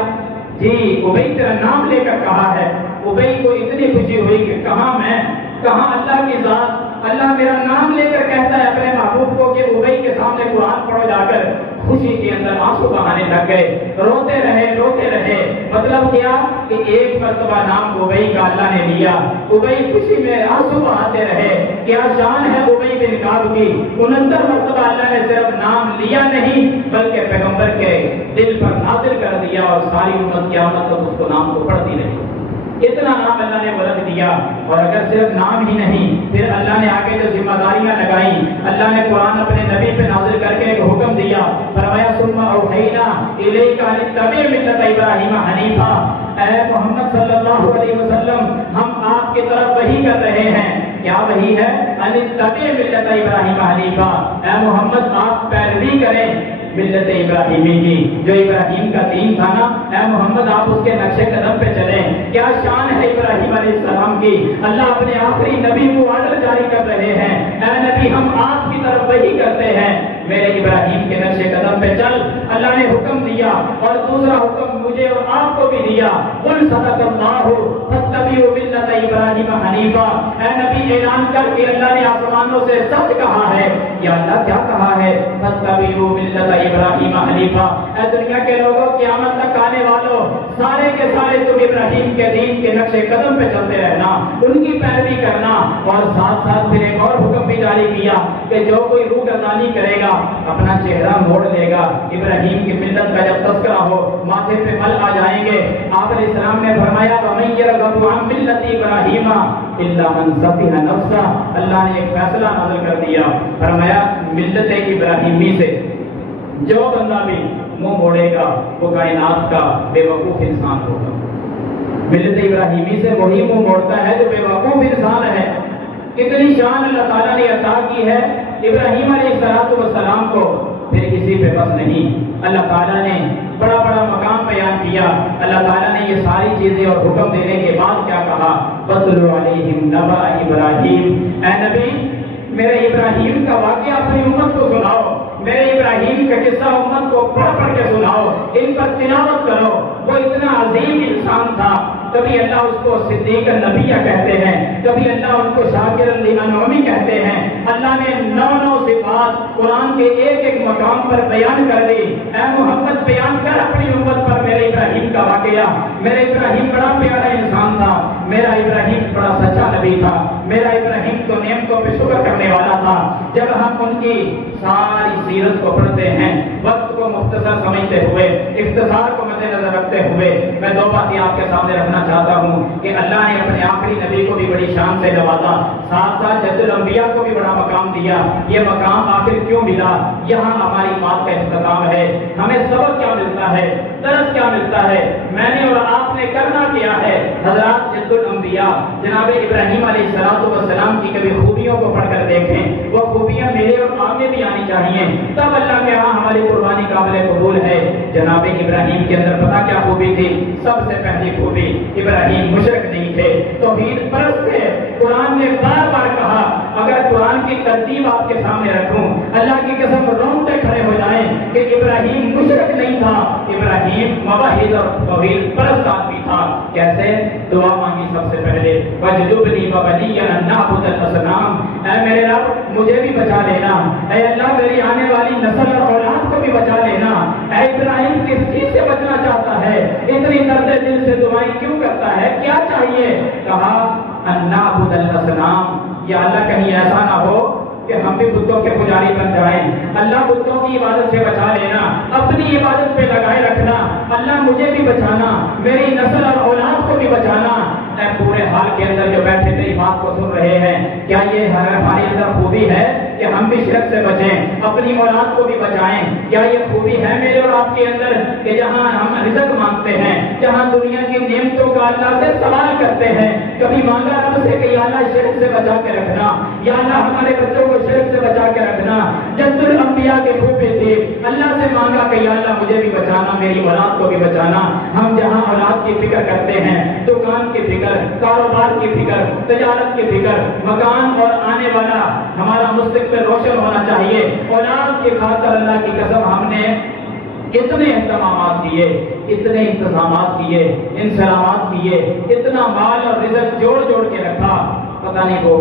جی ابی تیرا نام لے کر کہا ہے۔ ابی کو اتنی خوشی ہوئی کہ کہاں میں، کہاں اللہ کی ذات، اللہ میرا نام لے کر کہتا ہے اپنے محبوب کو کہ ابی کے سامنے قرآن پڑھو جا کر۔ خوشی کے اندر آنسو بہانے لگ گئے، روتے رہے۔ مطلب کیا کہ ایک مرتبہ نام ابی کا اللہ نے لیا، ابی خوشی میں آنسو بہاتے رہے۔ کیا شان ہے ابی بن کعب کی! 69 مرتبہ اللہ نے صرف نام لیا نہیں بلکہ پیغمبر کے دل پر نازل کر دیا اور ساری امت قیامت تک اس کو نام کو پڑھتی رہی۔ اتنا نام اللہ نے بلند دیا۔ اور اگر صرف نام ہی نہیں، پھر اللہ نے آگے جو ذمہ داریاں لگائیں، اللہ نے قرآن اپنے نبی پہ نازل کر کے ایک حکم دیا، فرمایا ثم اوحینا الیک ان اتبع ملت ابراہیم حنیفا۔ اے محمد صلی اللہ علیہ وسلم ہم آپ کی طرف وحی کر رہے ہیں۔ کیا وحی ہے؟ ان اتبع ملت ابراہیم حنیفا، اے محمد آپ پیروی کریں ملت ابراہیمی کی، جو ابراہیم کا دین تھا نا، اے محمد آپ اس کے نقش قدم پہ چلیں۔ کیا شان ہے ابراہیم علیہ السلام کی! اللہ اپنے آخری نبی کو آرڈر جاری کر رہے ہیں، اے نبی ہم آپ کی طرف وحی کرتے ہیں، میرے ابراہیم کے نقش قدم پہ چل۔ اللہ نے حکم دیا اور دوسرا حکم مجھے اور آپ کو بھی دیا، قل صدق اللہ فاتبعوا ملت ابراہیم حنیفا۔ اے نبی اعلان کر کے اللہ نے آسمانوں سے سچ کہا ہے، یا اللہ کیا کہا ہے فَاتَّبِعُوا مِلَّةَ إِبْرَاهِيمَ حَنِيفًا، اے دنیا کے لوگوں قیامت تک آنے والوں سارے کے سارے تم ابراہیم کے دین کے نقش قدم پہ چلتے رہنا، ان کی پیروی کرنا، اور ساتھ ساتھ پھر ایک اور حکم بھی جاری کیا کہ جو کوئی روح گردانی کرے گا اپنا چہرہ موڑ لے گا، ابراہیم کی ملت کا جب تذکرہ ہو ماتھے پہ مل آ جائیں گے۔ آپ علیہ السلام نے فرمایا وَمَن يَرْغَبُ عَن مِلَّةِ إِبْرَاهِيمَ إِلَّا مَن سَفِهَ نَفْسَهُ، اللہ نے ایک فیصلہ نازل کر دیا، فرمایا ملت ابراہیمی سے جو بندہ بھی منہ موڑے گا وہ کائنات کا بے وقوف انسان ہوگا۔ ملت ابراہیمی سے وہی منہ موڑتا ہے جو بے وقوف انسان ہے۔ کتنی شان اللہ تعالیٰ نے عطا کی ہے ابراہیم علیہ السلام کو، پھر کسی پہ بس نہیں، اللہ تعالیٰ نے بڑا بڑا مقام بیان کیا۔ اللہ تعالیٰ نے یہ ساری چیزیں اور حکم دینے کے بعد کیا کہا وَاتْلُ عَلَيْهِمْ نَبَأَ إِبْرَاهِيمَ، اے نبی میرے ابراہیم کا واقعہ اپنی امت کو سناؤ، میرے ابراہیم کا قصہ امت کو پڑھ پڑھ کے سناؤ، ان پر تلاوت کرو۔ وہ اتنا عظیم انسان تھا، کبھی اللہ اس کو صدیق النبیہ کہتے ہیں، کبھی اللہ ان کو شاکر الانعامی کہتے ہیں۔ اللہ نے 9 صفات قرآن کے ایک ایک مقام پر بیان کر دی۔ اے محمد بیان کر اپنی امت پر میرے ابراہیم کا واقعہ۔ میرے ابراہیم بڑا پیارا انسان تھا، میرا ابراہیم بڑا سچا نبی تھا، میرا ابراہیم تو نعمتوں پہ شکر کرنے والا تھا۔ جب ہم ان کی ساری سیرت کو پڑھتے ہیں وقت کو مختصر سمجھتے ہوئے، اختصار کو مد نظر رکھتے ہوئے، میں 2 باتیں آپ کے سامنے رکھنا چاہتا ہوں کہ اللہ نے اپنے آخری نبی کو بھی بڑی شان سے نوازا، ساتھ ساتھ جد الانبیاء کو بھی بڑا مقام دیا۔ یہ مقام آخر کیوں ملا؟ یہاں ہماری بات کا اختتام ہے۔ ہمیں سبق کیا ملتا ہے، درس کیا ملتا ہے، میں نے اور آپ نے کرنا کیا ہے؟ حضرات جد الانبیاء جناب ابراہیم علیہ السلام کی کبھی خوبیوں کو پڑھ کر دیکھیں، وہ خوبیاں میرے اور آپ میں بھی آنی چاہیے، تب اللہ کے ہاں ہماری قربانی قابل قبول ہے۔ جناب ابراہیم کے اندر پتہ کیا خوبی تھی؟ سب سے پہلی خوبی، ابراہیم مشرک نہیں تھے، توحید پرست تھے۔ قرآن نے بار بار کہا، اگر قرآن کی ترتیب آپ کے سامنے رکھوں اللہ کی قسم رونگٹے کھڑے ہو جائیں کہ ابراہیم مشرک نہیں تھا، ابراہیم موحد اور توحید پرست آدمی تھا۔ کیسے؟ دعا مانگی سب سے پہلے وَاجْنُبْنِي وَبَنِيَّ أَن نَّعْبُدَ الْأَصْنَامَ، اے میرے رب مجھے بھی بچا لینا، اے اللہ میری آنے والی نسل اور اولاد کو بھی بچا لینا۔ اے ابراہیم کس چیز سے بچنا چاہتا ہے؟ اتنی درد دل سے دعائیں کیوں کرتا ہے؟ کیا چاہیے؟ کہا أَن نَّعْبُدَ الْأَصْنَامَ، یا اللہ کہیں ایسا نہ ہو کہ ہم بھی بتوں کے پجاری بن جائیں۔ اللہ بتوں کی عبادت سے بچا لینا، اپنی عبادت پہ لگائے رکھنا، اللہ مجھے بھی بچانا، میری نسل اور اولاد کو بھی بچانا۔ اے پورے حال کے اندر جو بیٹھے میری بات کو سن رہے ہیں، کیا یہ ہمارے اندر خوبی ہے کہ ہم بھی شرک سے بچیں، اپنی اولاد کو بھی بچائیں؟ کیا یہ خوبی ہے میرے اور آپ کے اندر کہ جہاں ہم رزق مانگتے ہیں، جہاں دنیا کی نعمتوں کا اللہ سے سوال کرتے ہیں، کبھی مانگا رب سے کہ یا اللہ شرک سے بچا کے رکھنا، یا اللہ ہمارے بچوں کو شرک سے بچا کے رکھنا؟ جد الانبیاء کے خوبی تھے، اللہ سے مانگا کہ یا اللہ مجھے بھی بچانا، میری اولاد کو بھی بچانا۔ ہم جہاں اولاد کی فکر کرتے ہیں، دکان کی فکر، کاروبار کی فکر، تجارت کی فکر، مکان اور آنے والا ہمارا مستقبل روشن ہونا چاہیے، اولاد کی خاطر اللہ کی قسم ہم نے اتنے اہتمامات کیے، اتنے انتظامات کیے، انسلامات کیے، اتنا مال اور رزق جوڑ جوڑ کے رکھا، پتہ نہیں وہ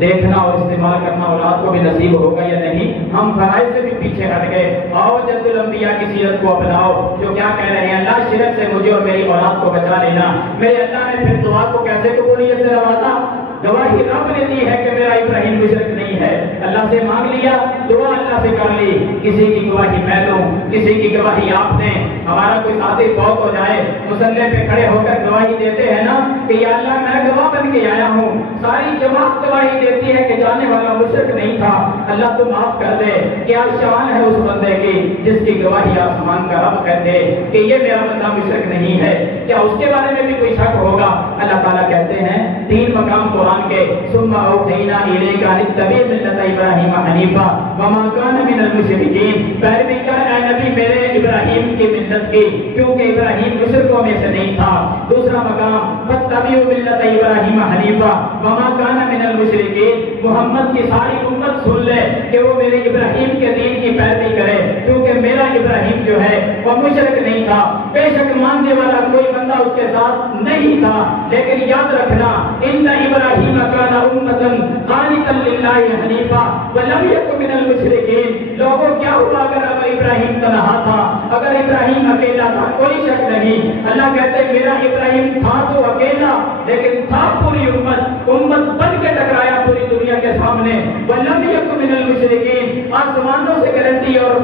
دیکھنا اور استعمال کرنا اولاد کو بھی نصیب ہوگا یا نہیں۔ ہم فرائض سے بھی پیچھے ہٹ گئے۔ آؤ جد الانبیاء کی سیرت کو اپناؤ، جو کیا کہہ رہے ہیں اللہ شرک سے مجھے اور میری اولاد کو بچا لینا۔ میرے اللہ نے پھر دعا کو کیسے قبولیت سے نوازا؟ گواہی رب نے دی ہے کہ میرا ابراہیم مشرک نہیں ہے، اللہ سے مانگ لیا، دعا اللہ سے کر لی۔ کسی کی گواہی میں لوں، کسی کی گواہی آپ دیں، ہمارا کوئی ساتھی فوت ہو جائے مصلی پہ کھڑے ہو کر گواہی دیتے ہیں نا کہ یا اللہ میں گواہ بن کے آیا ہوں، ساری جماعت گواہی دیتی ہے کہ جانے والا مشرک نہیں تھا، اللہ تو معاف کر دے۔ کیا شان ہے اس بندے کی جس کی گواہی آسمان کا رب کہتے کہ یہ میرا بندہ مشرک نہیں ہے؟ کیا اس کے بارے میں بھی کوئی شک ہوگا؟ اللہ تعالیٰ کہتے ہیں 3 مقام قرآن کے ثم اوحینا الیک ان اتبع ملت ابراہیم حنیفا وما کان من المشرکین، پیروی کر اے نبی میرے ابراہیم کی ملت کی، کیونکہ ابراہیم مشرکوں میں سے نہیں تھا۔ دوسرا مقام فاتبعوا ملت ابراہیم حنیفا وما کان من المشرکین، محمد کی ساری امت سن لے کہ وہ میرے ابراہیم کے دین کی پیروی کرے، کیونکہ میرا ابراہیم جو ہے وہ مشرک نہیں تھا، بے شک ماننے والا کوئی بندہ اس کے ساتھ نہیں تھا، لیکن یاد رکھنا ان ابراہیم کان امۃ قانتا للہ حنیفا ولم یکن من المشرکین۔ لوگوں کیا ہوا اگر ابراہیم تنہا تھا، اگر ابراہیم اکیلا تھا؟ کوئی شک نہیں۔ اللہ کہتے ہیں میرا ابراہیم تھا تو اکیلا، لیکن تھا پوری امت بن کے ٹکرایا پوری دنیا کے سامنے۔ وَلَمْ يَكُنْ مِنَ الْمُشْرِكِينَ، آسمانوں سے گارنٹی اور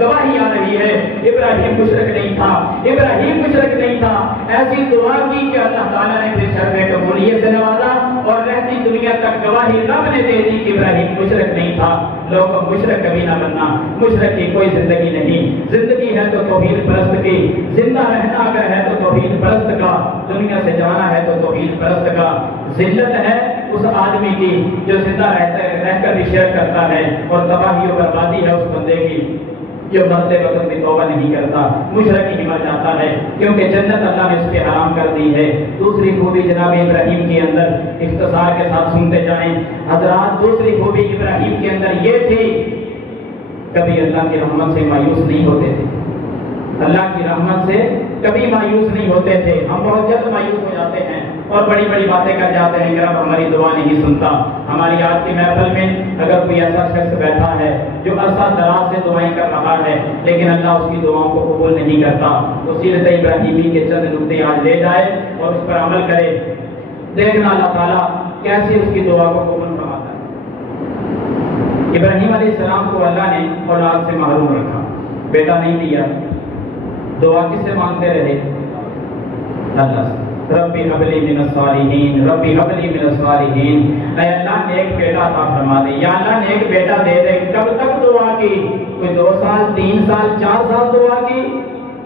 گواہی آ رہی ہے ابراہیم مشرک نہیں تھا، ابراہیم مشرک نہیں تھا۔ ایسی دعا کی کہ اللہ تعالیٰ نے پھر شرف قبولیت سے نوازا اور رہتی دنیا تک گواہی رب نے دے دی کہ ابراہیم مشرک نہیں تھا۔ لوگوں مشرک کبھی نہ بننا، مشرک کی کوئی زندگی نہیں، زندگی ہے تو توحید پرست کی، زندہ رہنا اگر ہے تو توحید پرست کا، دنیا سے جانا ہے تو توحید پرست کا۔ ذلت ہے اس آدمی کی جو زندہ رہ کر بھی شرک کرتا ہے، اور تباہی و بربادی ہے اس بندے کی جو مرتے وقت بھی توبہ نہیں کرتا، مشرک ہی مر جاتا ہے، کیونکہ جنت اللہ نے اس کے حرام کر دی ہے۔ دوسری خوبی جناب ابراہیم کے اندر، اختصار کے ساتھ سنتے جائیں حضرات، دوسری خوبی ابراہیم کے اندر یہ تھی کبھی اللہ کی رحمت سے مایوس نہیں ہوتے تھے، اللہ کی رحمت سے کبھی مایوس نہیں ہوتے تھے۔ ہم بہت جلد مایوس ہو جاتے ہیں اور بڑی بڑی باتیں کر جاتے ہیں کہ رب ہماری دعا نہیں سنتا۔ ہماری آج کی محفل میں اگر کوئی ایسا شخص بیٹھا ہے جو عرصہ دراز سے دعائیں کر رہا ہے لیکن اللہ اس کی دعاؤں کو قبول نہیں کرتا، تو سیرت ابراہیمی کے چند نقطے آج لے جائے اور اس پر عمل کرے، دیکھنا اللہ تعالیٰ کیسے اس کی دعا کو قبول فرماتا ہے۔ ابراہیم علیہ السلام کو اللہ نے اولاد سے محروم رکھا، بیٹا نہیں دیا، دعا کس سے مانگتے رہے؟ اللہ سے، ربی حبلی من الصالحین، ربی حبلی من الصالحین، اے اللہ نیک بیٹا عطا فرما دے، یا اللہ نیک بیٹا دے دے۔ کب تک دعا کی؟ کوئی 2 سال 3 سال 4 سال دعا کی؟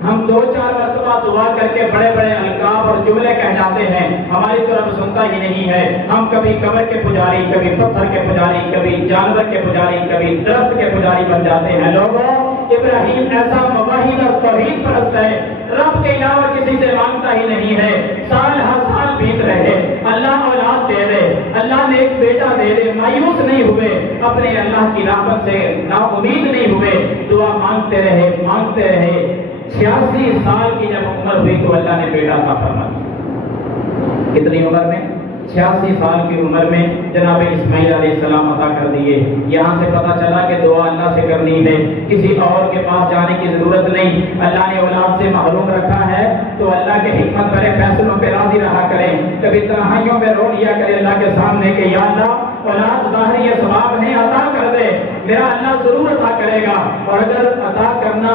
ہم 2-4 مرتبہ دعا کر کے بڑے بڑے القاب اور جملے کہہ جاتے ہیں، ہماری طرف سنتا ہی نہیں ہے۔ ہم کبھی قبر کے پجاری، کبھی پتھر کے پجاری، کبھی جانور کے پجاری، کبھی درخت کے پجاری بن جاتے ہیں۔ لوگوں ابراہیم ایسا مواحد اور توحید پرست ہے، رب کے علاوہ کسی سے مانگتا ہی نہیں ہے۔ سال ہر سال بیت رہے، اللہ اولاد دے دے، اللہ نے ایک بیٹا دے دے، مایوس نہیں ہوئے، اپنے اللہ کی رحمت سے نا امید نہیں ہوئے، دعا مانگتے رہے مانگتے رہے۔ 86 سال کی جب عمر ہوئی تو اللہ نے بیٹا عطا فرما دیا۔ کتنی عمر میں؟ 86 سال کی عمر میں جناب اسماعیل علیہ السلام عطا کر دیے۔ یہاں سے پتہ چلا کہ دعا اللہ سے کرنی ہے، کسی اور کے پاس جانے کی ضرورت نہیں۔ اللہ نے اولاد سے محروم رکھا ہے تو اللہ کے حکمت بھرے فیصلوں پہ راضی رہا کریں، کبھی تنہائیوں میں رو لیا کرے اللہ کے سامنے کہ یا اللہ اولاد ظاہر یہ ثواب نہیں، عطا کر دے، میرا اللہ ضرور عطا کرے گا۔ اور اگر عطا کرنا،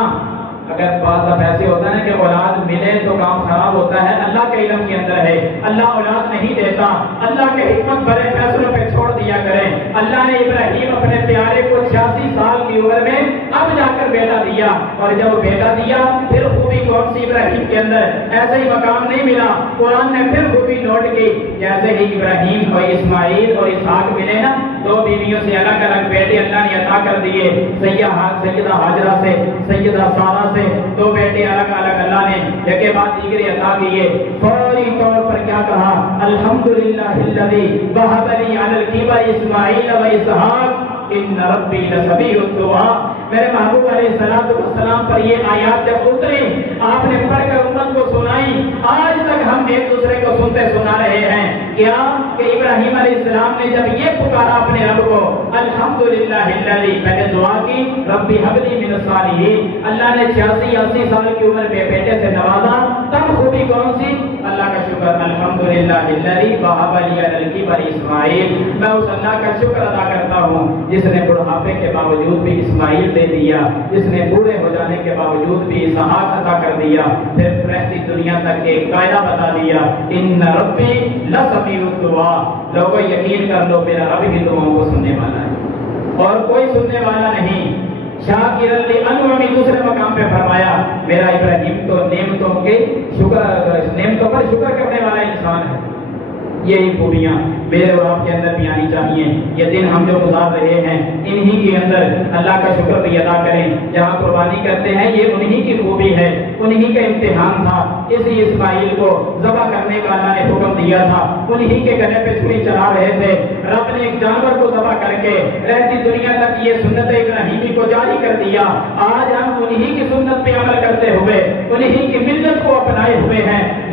اگر بعض دفعہ ایسے ہوتا ہے کہ اولاد ملے تو کام خراب ہوتا ہے، اللہ کے علم کے اندر ہے، اللہ اولاد نہیں دیتا، اللہ کے حکمت بھرے فیصلوں پہ چھوڑ دیا کریں۔ اللہ نے ابراہیم اپنے پیارے کو 86 سال کی عمر میں اب جا کر بیٹا دیا، اور جب بیٹا دیا پھر خوبی کون سی ابراہیم کے اندر؟ ایسے ہی مقام نہیں ملا، قرآن نے پھر خوبی نوٹ کی، جیسے ہی ابراہیم اور اسماعیل اور اسحاق ملے نا، 2 بیویوں سے الگ الگ بیٹے اللہ نے عطا کر دیے۔ سیدہ ہاجرہ سے، سیدہ سارہ سے 2 بیٹے الگ الگ اللہ نے یکے بعد دیگرے عطا کیے۔ فوری طور پر کیا کہا؟ الحمدللہ الذی وہب لی علی الکبر اسماعیل و اسحاق ان ربی لسمیع الدعاء۔ میرے محبوب علیہ السلام پر یہ آیات جب اتری، آپ نے پڑھ کر امت کو سنائی، آج تک ہم ایک دوسرے کو سنتے سنا رہے ہیں۔ کیا کہ ابراہیم علیہ السلام نے جب یہ پکارا اپنے رب کو، الحمدللہ الذی، پہلے دعا کی ربی حب لی من الصالحین، اللہ نے 86-80 سال کی عمر میں بیٹے سے نوازا، تب خوبی کون سی؟ اللہ کا شکر، الحمدللہ الذی وہب لی علی الکبر اسماعیل۔ میں اس اللہ کا شکر ادا کرتا ہوں جس نے بڑھاپے کے باوجود بھی اسماعیل دے دیا، جس نے بوڑھے ہو جانے کے باوجود بھی اسحاق عطا کر دیا، پھر رہتی دنیا تک ایک قاعدہ بتا دیا، ان ربی لسمیع الدعاء۔ لوگوں یقین کر لو میرا رب ہی دعاؤں کو سننے والا ہے اور کوئی سننے والا نہیں۔ شاکر لانعمی دوسرے مقام پہ فرمایا، میرا ابراہیم تو نعمتوں پر شکر کرنے والا انسان ہے۔ یہی خوبیاں میرے اور آپ کے اندر بھی آنی چاہیے۔ یہ دن ہم جو گزار رہے ہیں انہی کے اندر اللہ کا شکر بھی ادا کریں۔ جہاں قربانی کرتے ہیں یہ انہی کی خوبی ہے، انہی کا امتحان تھا۔ اسی اسماعیل کو ذبح کرنے کا اللہ نے حکم دیا تھا، انہی کے گلے پہ چھری چلا رہے تھے، رب نے ایک جانور کو ذبح کر کے رہتی دنیا تک یہ سنت ابراہیمی کو جاری کر دیا۔ آج ہم انہی کی سنت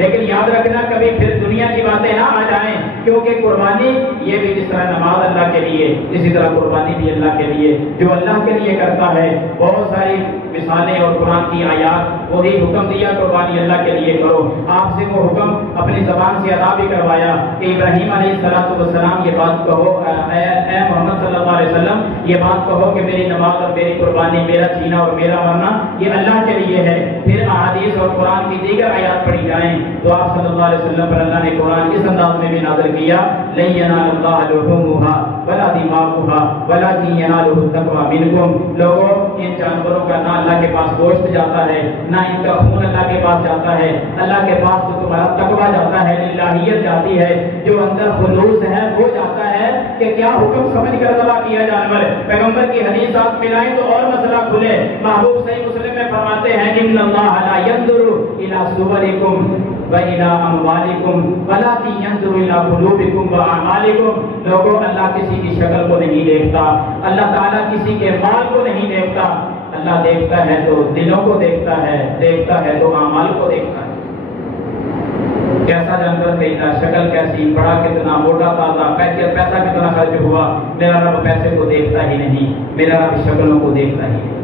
لیکن یاد رکھنا کبھی پھر دنیا کی باتیں نہ آ جائیں، کیونکہ قربانی یہ بھی جس طرح نماز اللہ کے لیے، اسی طرح قربانی بھی اللہ کے لیے، جو اللہ کے لیے کرتا ہے۔ بہت ساری مثالیں اور قرآن کی آیات، وہی حکم دیا قربانی اللہ کے لیے کرو، آپ سے وہ حکم اپنی زبان سے ادا بھی کروایا کہ ابراہیم علیہ السلام یہ بات کہو، اے محمد صلی اللہ علیہ وسلم یہ بات کہو کہ میری نماز اور میری قربانی، میرا جینا اور میرا مرنا یہ اللہ کے لیے ہے۔ پھر احادیث اور قرآن کی دیگر آیات پڑھی جائیں تو آپ صلی اللہ علیہ وسلم پر اللہ نے قرآن اس انداز میں بھی نازل کیا، لن ینال اللہ لحومها ولا دماؤها ولکن ینالہ التقوی منکم۔ لوگوں، ان جانوروں کا نہ اللہ کے پاس گوشت جاتا ہے، نہ ان کا خون اللہ کے پاس جاتا ہے، اللہ کے پاس تو تمہارا تقوی جاتا ہے، الہیت جاتی ہے، جو اندر خلوص ہے وہ جاتا ہے کہ کیا حکم سمجھ کر ذبح کیا جانور۔ پیغمبر کی حدیث آپ ملائیں تو اور مسئلہ کھلے۔ محبوب صحیح مسلم میں فرماتے ہیں ان اللہ لا ينظر الى صورکم وَإِلَىٰ أَمْوَالِكُمْ وَلَٰكِنْ يَنظُرُ إِلَىٰ قُلُوبِكُمْ وَأَعْمَالِكُمْ۔ لوگوں، اللہ کسی کی شکل کو نہیں دیکھتا، اللہ تعالیٰ کسی کے مال کو نہیں دیکھتا، اللہ دیکھتا ہے تو دلوں کو دیکھتا ہے تو اعمال کو دیکھتا ہے۔ کیسا جانور خریدا، شکل کیسی، بڑا کتنا، موٹا تازہ، پیسہ کتنا خرچ ہوا، میرا رب پیسے کو دیکھتا ہی نہیں، میرا رب شکلوں کو دیکھتا ہی نہیں۔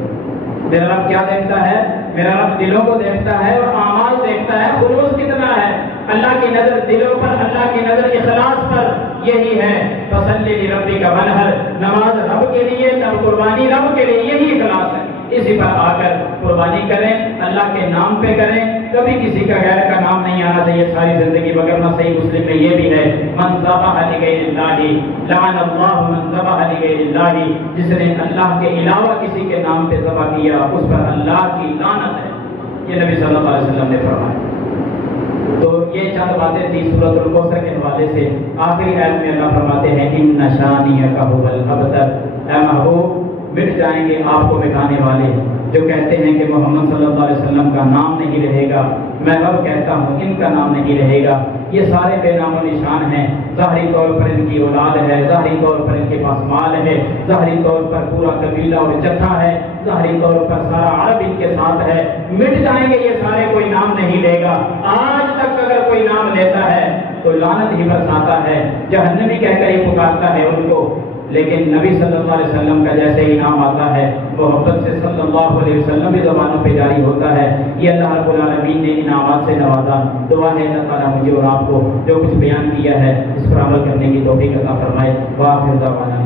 میرا رب کیا دیکھتا ہے؟ میرا رب دلوں کو دیکھتا ہے اور اعمال دیکھتا ہے، خلوص کتنا ہے۔ اللہ کی نظر دلوں پر، اللہ کی نظر اخلاص پر، یہی ہے فصلی لربک ونحر، نماز رب کے لیے، قربانی رب کے لیے، یہی اخلاص ہے۔ اسی پر آ کر قربانی کریں، اللہ کے نام پہ کریں، کبھی کسی کا غیر کا نام نہیں آنا چاہیے ساری زندگی، وگرنہ صحیح مسلم میں یہ بھی ہے من ذبح لغیر اللہ لعن اللہ من ذبح لغیر اللہ، جس نے اللہ کے علاوہ کسی کے نام پہ ذبح کیا اس پر اللہ کی لعنت ہے، یہ نبی صلی اللہ علیہ وسلم نے فرمایا۔ تو یہ چند باتیں تھی سورۃ الکوثر کے حوالے سے۔ آخری آیت میں اللہ فرماتے ہیں ان شانئک ھو الابتر، اے محبوب مٹ جائیں گے آپ کو مٹانے والے جو کہتے ہیں کہ محمد صلی اللہ علیہ وسلم کا نام نہیں رہے گا، میں رب کہتا ہوں ان کا نام نہیں رہے گا۔ یہ سارے بے نام و نشان ہیں، ظاہری طور پر ان کی اولاد ہے، ظاہری طور پر ان کے پاس مال ہے، ظاہری طور پر پورا قبیلہ اور جتھا ہے، ظاہری طور پر سارا عرب ان کے ساتھ ہے، مٹ جائیں گے یہ سارے، کوئی نام نہیں لے گا۔ آج تک اگر کوئی نام لیتا ہے تو لعنت ہی برساتا ہے، جہنمی کہہ کر ہی پکارتا ہے ان کو، لیکن نبی صلی اللہ علیہ وسلم کا جیسے ہی نام آتا ہے محبت سے صلی اللہ علیہ وسلم بھی زبانوں پہ جاری ہوتا ہے۔ یہ اللہ رب العالمین نے انعامات سے نوازا۔ دعا ہے اللہ تعالیٰ مجھے اور آپ کو جو کچھ بیان کیا ہے اس پر عمل کرنے کی توفیق عطا فرمائے۔ وآخر دعوانا